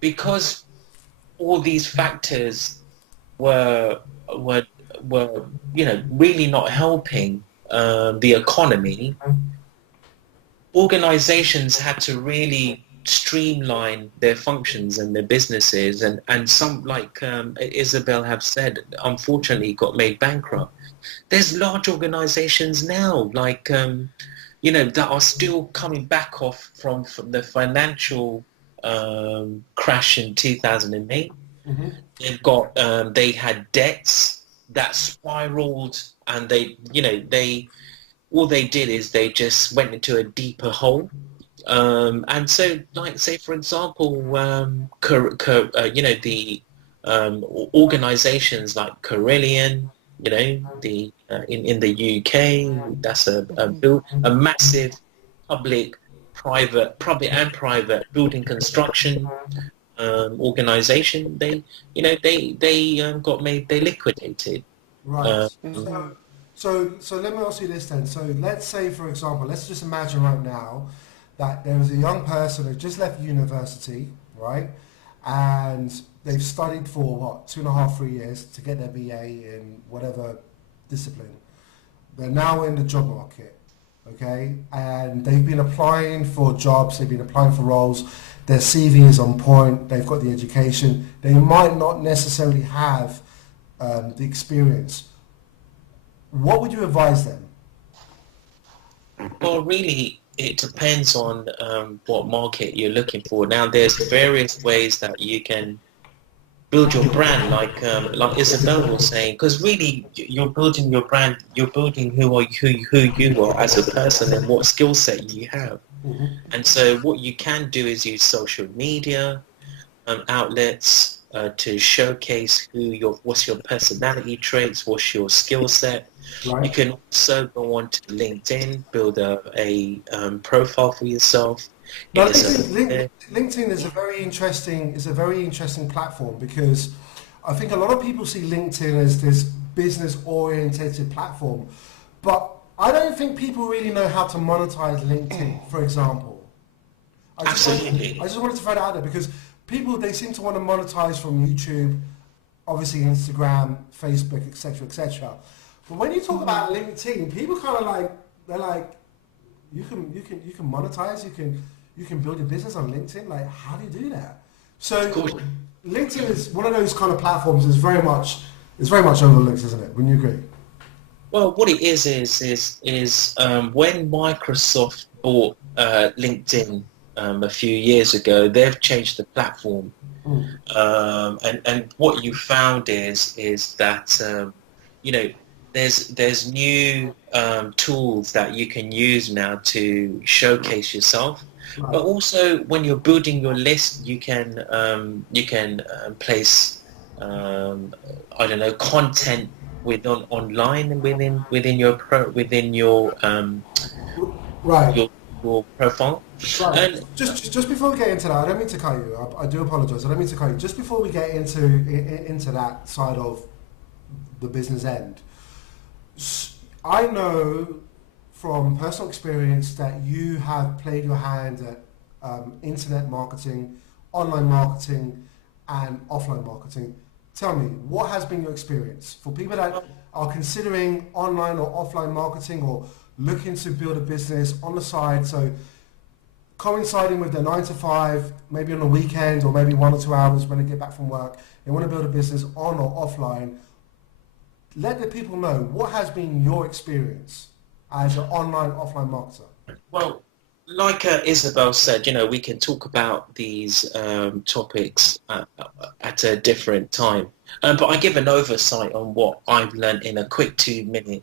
because all these factors were really not helping the economy, organizations had to really streamline their functions and their businesses, and some, like Isabelle have said, unfortunately got made bankrupt. There's large organizations now, like that are still coming back off from the financial crash in 2008. Mm-hmm. They had debts that spiraled, and all they did is they just went into a deeper hole. And so, like, say, for example, the organizations like Carillion, in the UK, that's a massive public, private building construction organization. They liquidated. Right. So let me ask you this then. So let's say, for example, let's just imagine right now that there is a young person who just left university, right? And they've studied for 2.5, 3 years to get their BA in whatever discipline. They're now in the job market, okay? And they've been applying for jobs, they've been applying for roles, their CV is on point, they've got the education, they might not necessarily have the experience. What would you advise them? Well, really, it depends on what market you're looking for. Now, there's various ways that you can build your brand, like Isabelle was saying, because really, you're building your brand. You're building who you are as a person and what skill set you have. Mm-hmm. And so, what you can do is use social media outlets to showcase what's your personality traits, what's your skill set. Right. You can also go on to LinkedIn, build a profile for yourself. Now, LinkedIn is a very interesting platform, because I think a lot of people see LinkedIn as this business-oriented platform, but I don't think people really know how to monetize LinkedIn, for example. I just wanted to throw that out there, because people, they seem to want to monetize from YouTube, obviously Instagram, Facebook, etc., etc. But when you talk about LinkedIn, people kind of they're like, you can monetize, you can build a business on LinkedIn. Like, how do you do that? So LinkedIn is one of those kind of platforms that's very much overlooked, isn't it? Wouldn't you agree? Well, what it is when Microsoft bought LinkedIn a few years ago, they've changed the platform. And what you found is that there's new tools that you can use now to showcase yourself. Right. But also, when you're building your list, you can place content online within your right. your profile. Right. And just before we get into that, I don't mean to cut you. I do apologise. I don't mean to cut you. Just before we get into that side of the business end, I know from personal experience that you have played your hand at internet marketing, online marketing, and offline marketing. Tell me, what has been your experience for people that are considering online or offline marketing, or looking to build a business on the side, so coinciding with their 9 to 5, maybe on the weekend, or maybe 1 or 2 hours when they get back from work, they want to build a business on or offline. Let the people know, what has been your experience as an online, offline marketer? Well, like Isabelle said, we can talk about these topics at a different time. But I give an oversight on what I've learned in a quick 2-minute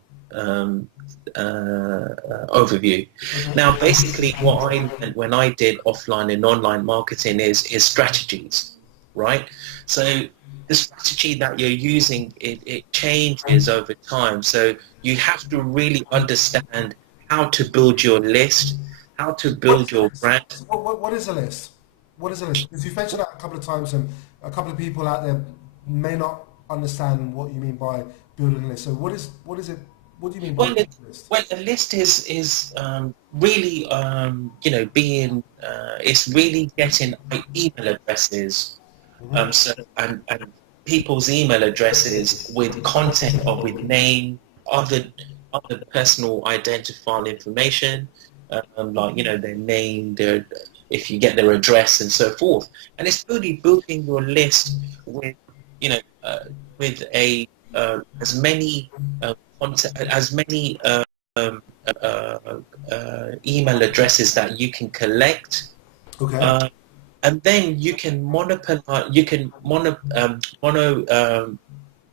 overview. Okay. Now, basically, what I learned when I did offline and online marketing is strategies, right? So the strategy that you're using, it changes over time. So you have to really understand how to build your list, how to build your brand. What is a list? What is a list? Because you've mentioned that a couple of times, and a couple of people out there may not understand what you mean by building a list. So what is it? What do you mean by a list? Well, a list is really, being, it's really getting email addresses, and people's email addresses with content or with name, other personal identifiable information, their name, if you get their address and so forth. And it's really building your list with, with as many content, as many email addresses that you can collect. Okay. And then you can Monetize.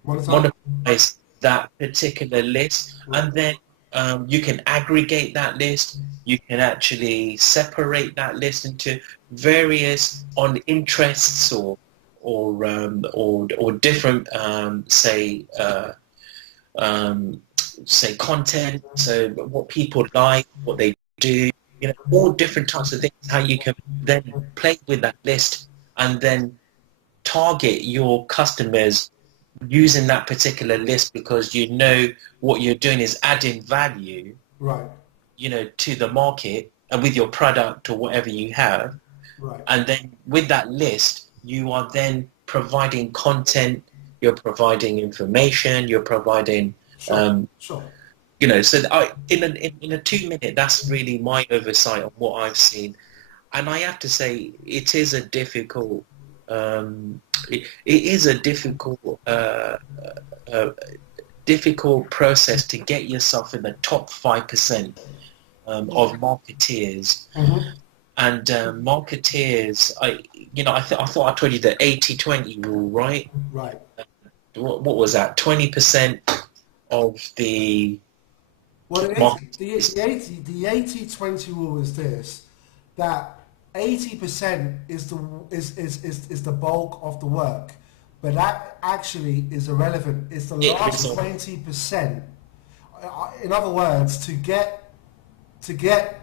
monetize that particular list, and then you can aggregate that list. You can actually separate that list into various on interests or different say content. So what people like, what they do, all different types of things. How you can then play with that list and then target your customers using that particular list, because what you're doing is adding value, Right. to the market and with your product or whatever you have. Right. And then with that list, you are then providing content, you're providing information, you're providing, Sure. so in a 2 minute, that's really my oversight on what I've seen. And I have to say, it is a difficult, it is a difficult process to get yourself in the top 5% of marketeers. Mm-hmm. And marketeers, I thought I told you the 80-20 rule, right? Right. What was that? 20% of the Well, the market. 80-20 rule is this, that 80% is the bulk of the work, but that actually is irrelevant. It's the last 20%. In other words, to get,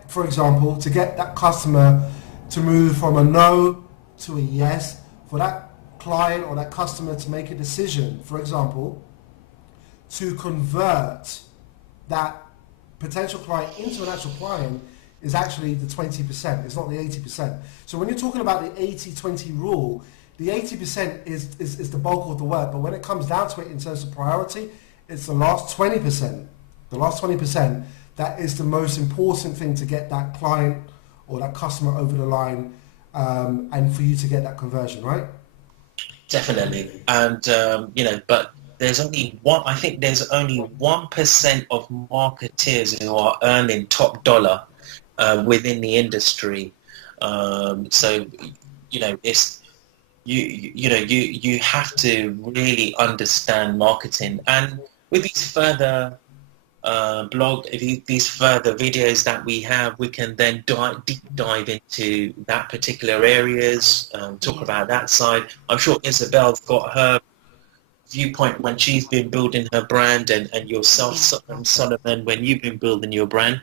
for example, to get that customer to move from a no to a yes, for that client or that customer to make a decision, for example, to convert that potential client into an actual client, is actually the 20%. It's not the 80%. So when you're talking about the 80-20 rule, the 80% is the bulk of the work. But when it comes down to it in terms of priority, it's the last 20%. The last 20%, that is the most important thing to get that client or that customer over the line, and for you to get that conversion, right? Definitely. And, but there's only I think there's only 1% of marketeers who are earning top dollar within the industry. So, it's, you have to really understand marketing. And with these further these further videos that we have, we can then deep dive into that particular areas, talk about that side. I'm sure Isabelle's got her viewpoint when she's been building her brand, and yourself, Solomon, when you've been building your brand.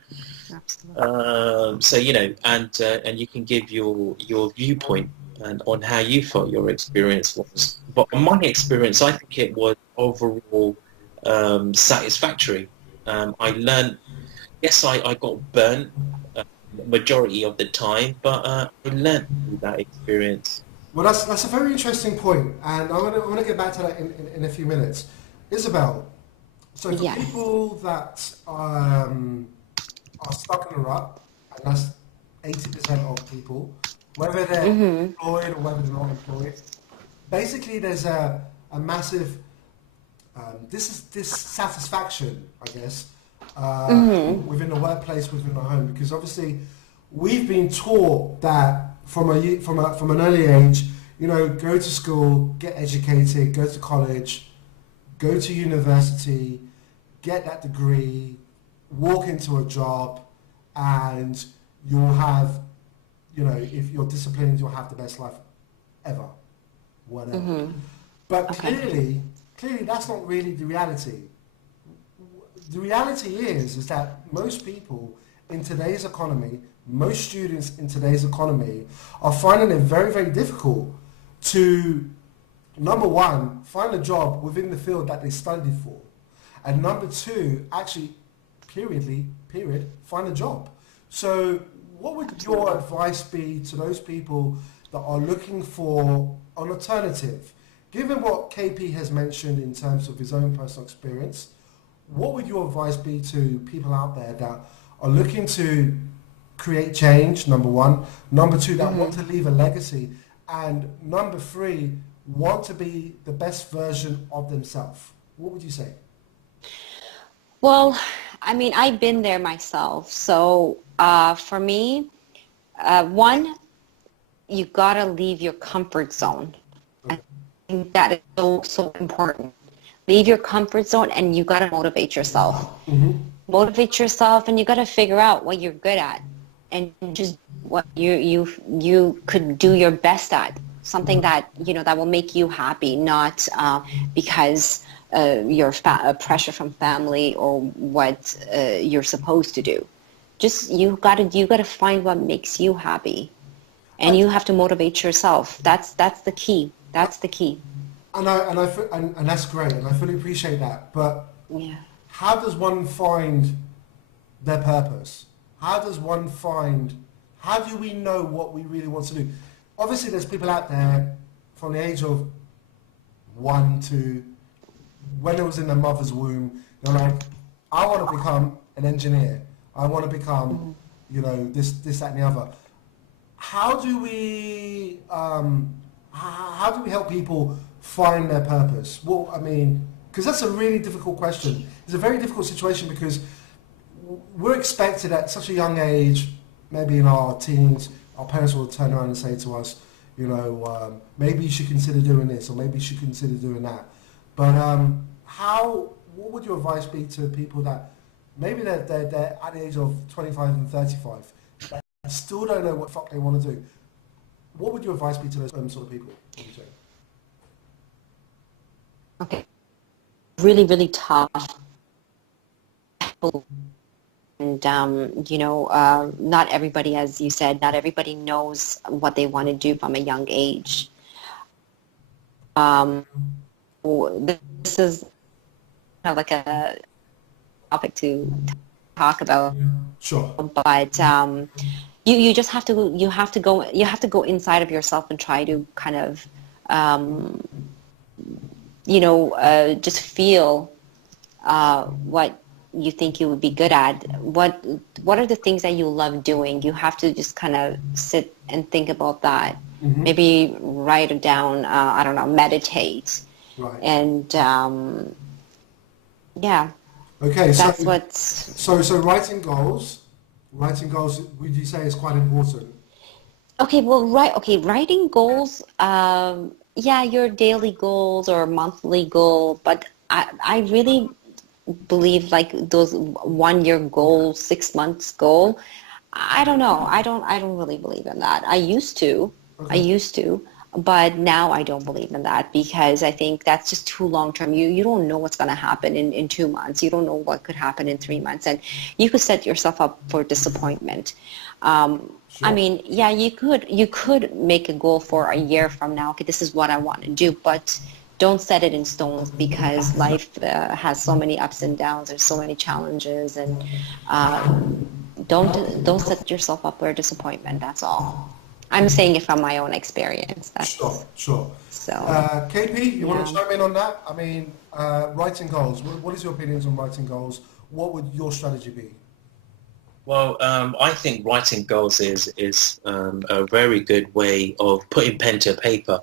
Absolutely. And you can give your viewpoint and on how you felt your experience was. But on my experience, I think it was overall satisfactory. I learned, yes, I got burnt majority of the time, but I learned through that experience. Well, that's a very interesting point, and I'm gonna get back to that in a few minutes. Isabel, so for Yes. people that are stuck in a rut, and that's 80% of people, whether they're employed or whether they're not employed, basically there's a massive dissatisfaction, I guess, within the workplace, within the home, because obviously we've been taught that from an early age, go to school, get educated, go to college, go to university, get that degree, walk into a job, and you'll have, if you're disciplined, you'll have the best life ever, whatever. But clearly that's not really the reality. The reality is that most people in today's economy, most students in today's economy are finding it very, very difficult to, number one, find a job within the field that they studied for. And number two, actually, find a job. So what would your advice be to those people that are looking for an alternative? Given what KP has mentioned in terms of his own personal experience, what would your advice be to people out there that are looking to create change, number one, number two, that want to leave a legacy, and number three, want to be the best version of themselves? What would you say? Well, I mean, I've been there myself. So for me, one, you gotta leave your comfort zone. I think that is so important. Leave your comfort zone, and you gotta motivate yourself. Motivate yourself, and you gotta figure out what you're good at, and just what you could do your best at. Something that that will make you happy, not because your pressure from family or what you're supposed to do. Just you gotta find what makes you happy, and you have to motivate yourself. That's the key. That's the key. And that's great, and I fully appreciate that. But Yeah. how does one find their purpose? How do we know what we really want to do? Obviously, there's people out there from the age of 1 to when it was in their mother's womb. They're like, I want to become an engineer. I want to become, this, that, and the other. How do we help people find their purpose? Well, I mean, because that's a really difficult question. It's a very difficult situation because we're expected at such a young age, maybe in our teens, our parents will turn around and say to us, maybe you should consider doing this, or maybe you should consider doing that. But what would your advice be to people that maybe they're at the age of 25 and 35, but still don't know what the fuck they want to do? What would your advice be to those sort of people? What would you say? Okay. Really, really tough. And, not everybody, as you said, not everybody knows what they want to do from a young age. This is kind of like a topic to talk about. Sure. But you just have to go inside of yourself and try to kind of just feel what you think you would be good at. What are the things that you love doing? You have to just kind of sit and think about that. Mm-hmm. Maybe write it down. I don't know, meditate. Right. And yeah. Okay. That's what's. So writing goals. Would you say is quite important? Okay. Well, writing goals. Your daily goals or monthly goal, but I really believe like those 1 year goal, 6 months goal. I don't know. I don't really believe in that. I used to, but now I don't believe in that because I think that's just too long term. You don't know what's going to happen in 2 months. You don't know what could happen in 3 months, and you could set yourself up for disappointment. Sure. I mean, yeah, you could make a goal for a year from now. Okay, this is what I want to do, but don't set it in stones because life has so many ups and downs. There's so many challenges, and don't set yourself up for disappointment. That's all. I'm saying it from my own experience. Sure. So, KP, you want to chime in on that? I mean, writing goals. What is your opinions on writing goals? What would your strategy be? Well, I think writing goals is a very good way of putting pen to paper.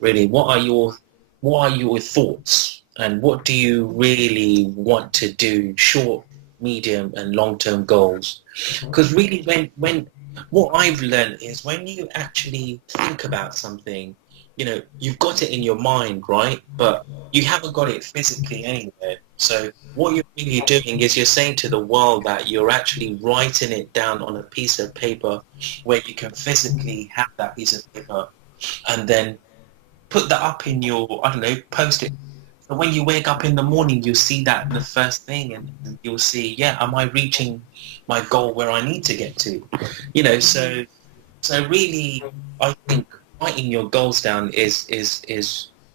Really, what are your thoughts, and what do you really want to do? Short, medium, and long-term goals. Because really, when what I've learned is when you actually think about something, you've got it in your mind, right? But you haven't got it physically anywhere. So what you're really doing is you're saying to the world that you're actually writing it down on a piece of paper where you can physically have that piece of paper and then put that up in your, post it. So when you wake up in the morning, you'll see that the first thing and you'll see, am I reaching my goal where I need to get to? So really, I think writing your goals down is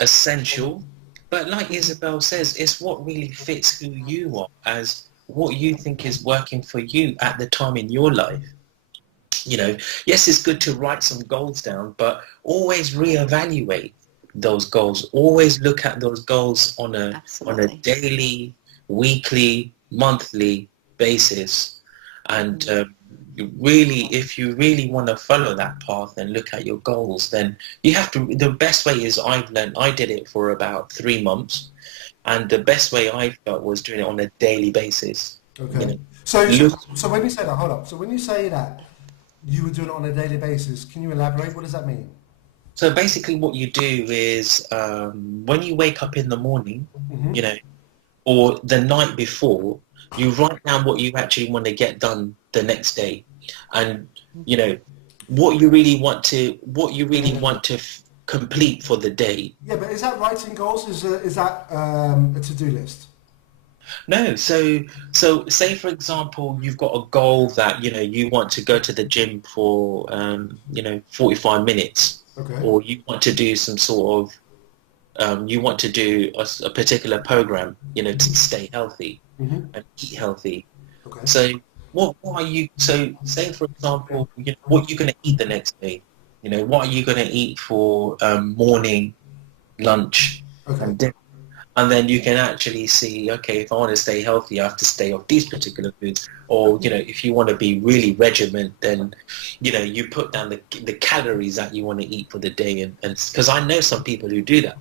essential. But like Isabelle says, it's what really fits who you are, as what you think is working for you at the time in your life. Yes, it's good to write some goals down, but always reevaluate those goals. Always look at those goals on a daily, weekly, monthly basis. And really, if you really want to follow that path and look at your goals, then you have to, the best way is I've learned, I did it for about 3 months, and the best way I felt was doing it on a daily basis. Okay. You know, So, so, look. so when you say that, hold up. So when you say that you were doing it on a daily basis, can you elaborate? What does that mean? So basically, what you do is when you wake up in the morning, Hmm. you know, or the night before, you write down what you actually want to get done the next day, and you know what you really want to complete for the day. Yeah, but is that writing goals? Is that a to-do list? No, so say for example, you've got a goal that you want to go to the gym for 45 minutes, Okay. or you want to do some sort of you want to do a particular program, to stay healthy Hmm. and eat healthy. Okay. So what are you? So say for example, what you're going to eat the next day. What are you going to eat for morning, lunch, Okay. and dinner? And then you can actually see, okay, if I want to stay healthy, I have to stay off these particular foods. Or, if you want to be really regiment, then, you put down the calories that you want to eat for the day. And because I know some people who do that.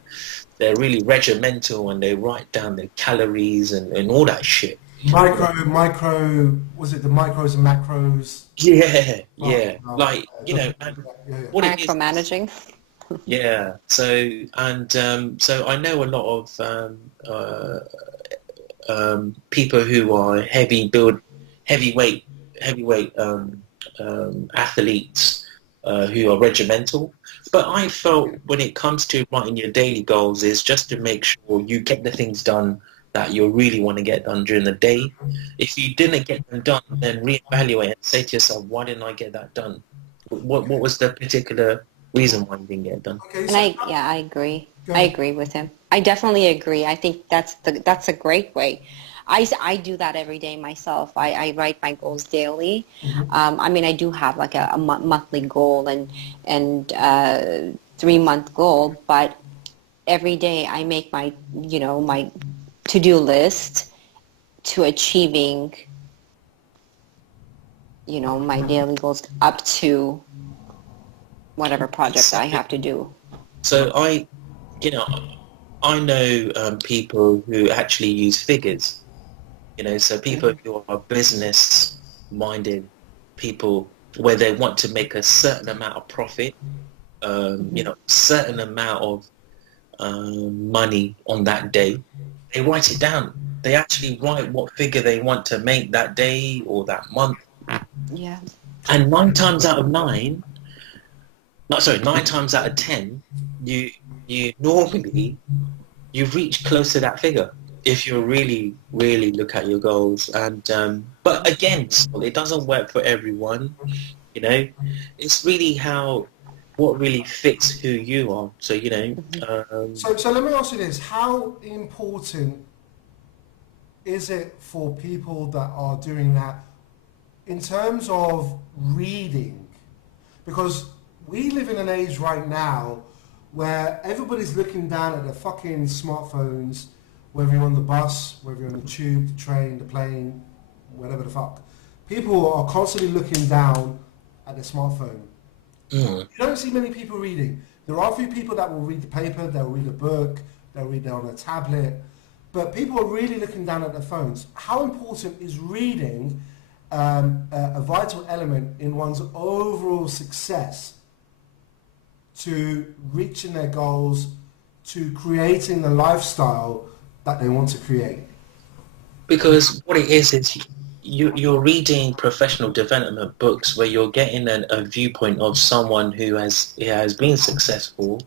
They're really regimental and they write down their calories and all that shit. Was it the micros and macros? Yeah, Oh, yeah. no. Like, and Yeah, what it is, Micromanaging. yeah. So I know a lot of people who are heavyweight, athletes who are regimental. But I felt when it comes to writing your daily goals is just to make sure you get the things done that you really want to get done during the day. If you didn't get them done, then reevaluate and say to yourself, why didn't I get that done? What was the particular reason why you didn't get it done? Okay, And so I agree. go I ahead. agree with him. I definitely agree. I think that's a great way. I do that every day myself. I write my goals daily. Mhm. I mean, I do have like a monthly goal and 3-month goal, but every day I make my to-do list to achieving, my daily goals up to whatever project I have to do. So you know, I know people who actually use figures. So people who are business-minded people, where they want to make a certain amount of profit, certain amount of money on that day. They write it down. They actually write what figure they want to make that day or that month. Yeah. And nine times out of 10, you normally you reach close to that figure if you really, really look at your goals. And but again, so it doesn't work for everyone. It's really what really fits who you are. So So let me ask you this: how important is it for people that are doing that in terms of reading? Because we live in an age right now where everybody's looking down at their fucking smartphones, whether you're on the bus, whether you're on the tube, the train, the plane, whatever the fuck. People are constantly looking down at their smartphone. mm, You don't see many people reading. There are a few people that will read the paper, they'll read a book, they'll read it on a tablet, but people are really looking down at their phones. How important is reading a vital element in one's overall success to reaching their goals, to creating the lifestyle that they want to create? because what it is you're reading professional development books where you're getting a viewpoint of someone who has been successful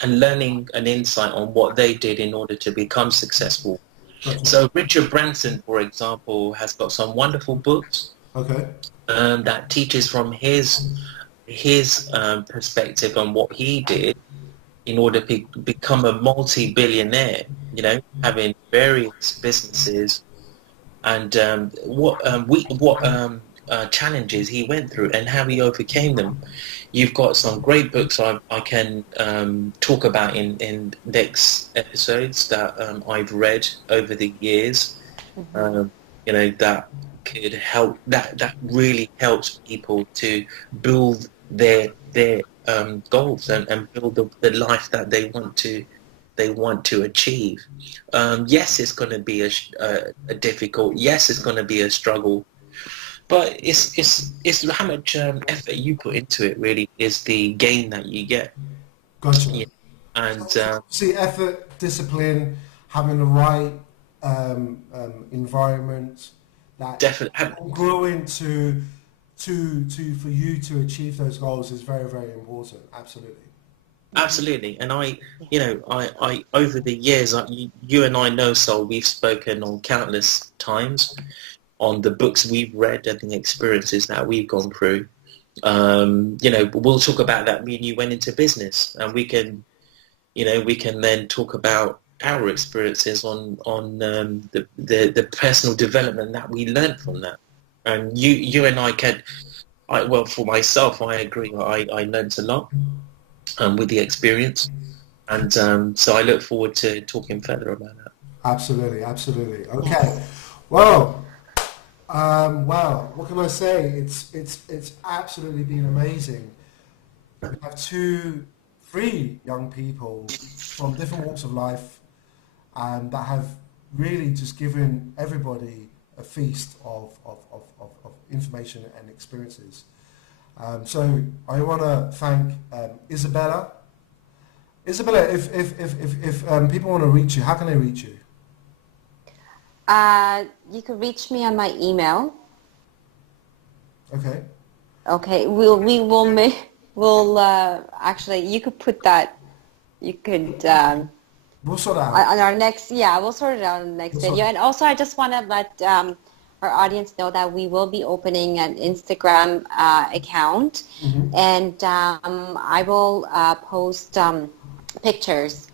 and learning an insight on what they did in order to become successful. Gotcha. So Richard Branson, for example, has got some wonderful books Okay. that teaches from his perspective on what he did in order to become a multi-billionaire, having various businesses and what challenges he went through and how he overcame them. You've got some great books I can talk about in next episodes that I've read over the years, that could help, that really helps people to build their goals and build the life that they want to they want to achieve. Yes, it's going to be a difficult. Yes, it's going to be a struggle. But it's how much effort you put into it. Really, is the gain that you get. Gotcha. Yeah. And See, effort, discipline, having the right environment that definitely, will grow into to for you to achieve those goals is very, very important. Absolutely. absolutely. And I over the years, you and I know, Sol, we've spoken on countless times on the books we've read and the experiences that we've gone through. We'll talk about that when you went into business, and we can then talk about our experiences on the personal development that we learned from that. And you and I well, for myself, I agree. I learned a lot with the experience, and so I look forward to talking further about that. Absolutely, absolutely. Okay. Well, wow. What can I say? It's absolutely been amazing. We have three young people from different walks of life, that have really just given everybody a feast of information and experiences. So I want to thank Isabella. Isabella, if people want to reach you, how can they reach you? You can reach me on my email. Okay. Okay, we'll actually, you could put that, you could We'll sort that out. on our next, we'll sort it out in the next video. And also, I just want to let our audience know that we will be opening an Instagram account, and I will post pictures,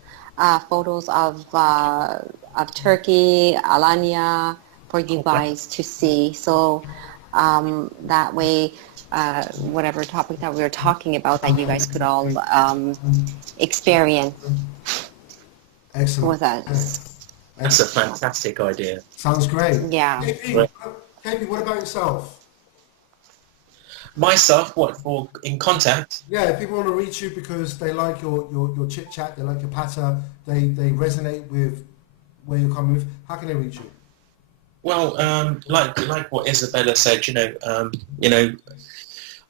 photos of Turkey, Alanya, for you guys to see. So that way, whatever topic that we were talking about, that you guys could all experience. Excellent. With us. That's a fantastic idea. Sounds great. Yeah. KP, what about yourself? Myself, what for in contact? Yeah, if people want to reach you because they like your chit chat, they like your patter, they resonate with where you're coming with, how can they reach you? Well, like what Isabella said,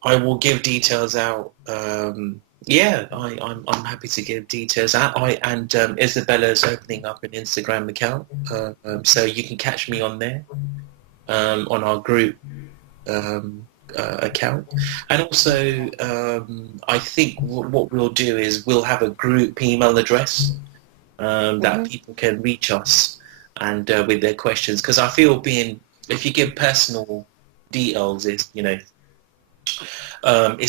I will give details out. I'm happy to give details out. Isabella's opening up an Instagram account, so you can catch me on there, on our group account. And also, I think what we'll do is we'll have a group email address that people can reach us and with their questions. Because I feel if you give personal details, it's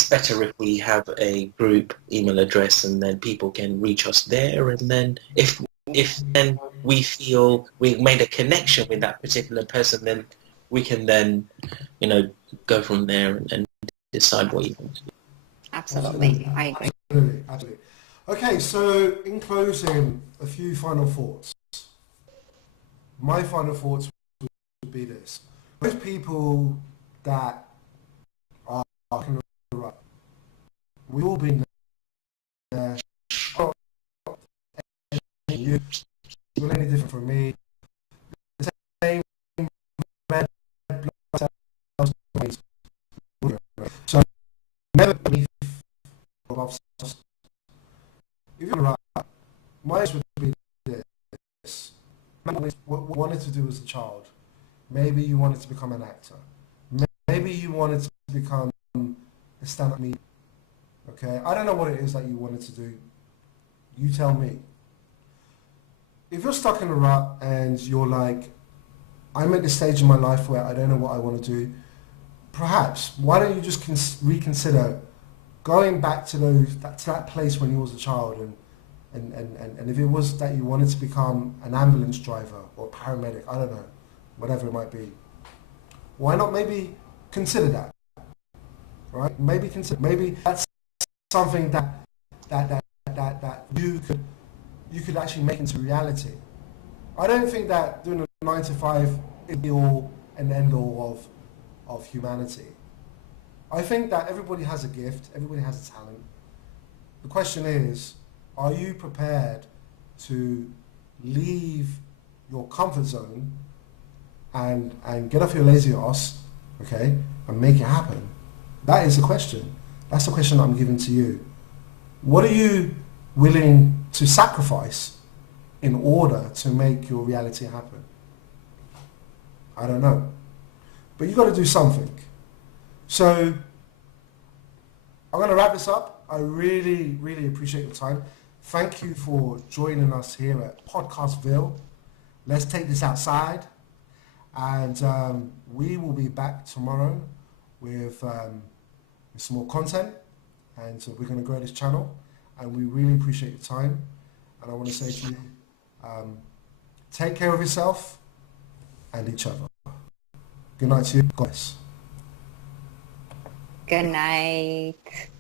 better if we have a group email address, and then people can reach us there. And then if then we feel we've made a connection with that particular person, then we can then go from there and decide what you want to do. Absolutely. I agree. Absolutely. Okay, so in closing, a few final thoughts. My final thoughts would be this: most people that are right, we've all been there. You're any different from me. The same red blood cells. So never believe above. If you're right, my answer would be this: what you wanted to do as a child. Maybe you wanted to become an actor. Maybe you wanted to become a stand-up comedian. Okay, I don't know what it is that you wanted to do. You tell me. If you're stuck in a rut and you're like, I'm at this stage in my life where I don't know what I want to do, perhaps why don't you just reconsider going back to that place when you was a child, and if it was that you wanted to become an ambulance driver or paramedic, I don't know, whatever it might be, why not maybe consider that, right? Maybe that's something that you could actually make into reality. I don't think that doing a 9 to 5 is the all and end all of humanity. I think that everybody has a gift, everybody has a talent. The question is, are you prepared to leave your comfort zone and get off your lazy ass, okay, and make it happen? That is the question. That's the question I'm giving to you. What are you willing to sacrifice in order to make your reality happen? I don't know. But you've got to do something. So I'm going to wrap this up. I really, really appreciate your time. Thank you for joining us here at Podcastville. Let's take this outside. And we will be back tomorrow with some more content. And so we're going to grow this channel. And we really appreciate your time. And I want to say to you, take care of yourself and each other. Good night to you. God bless. Good night.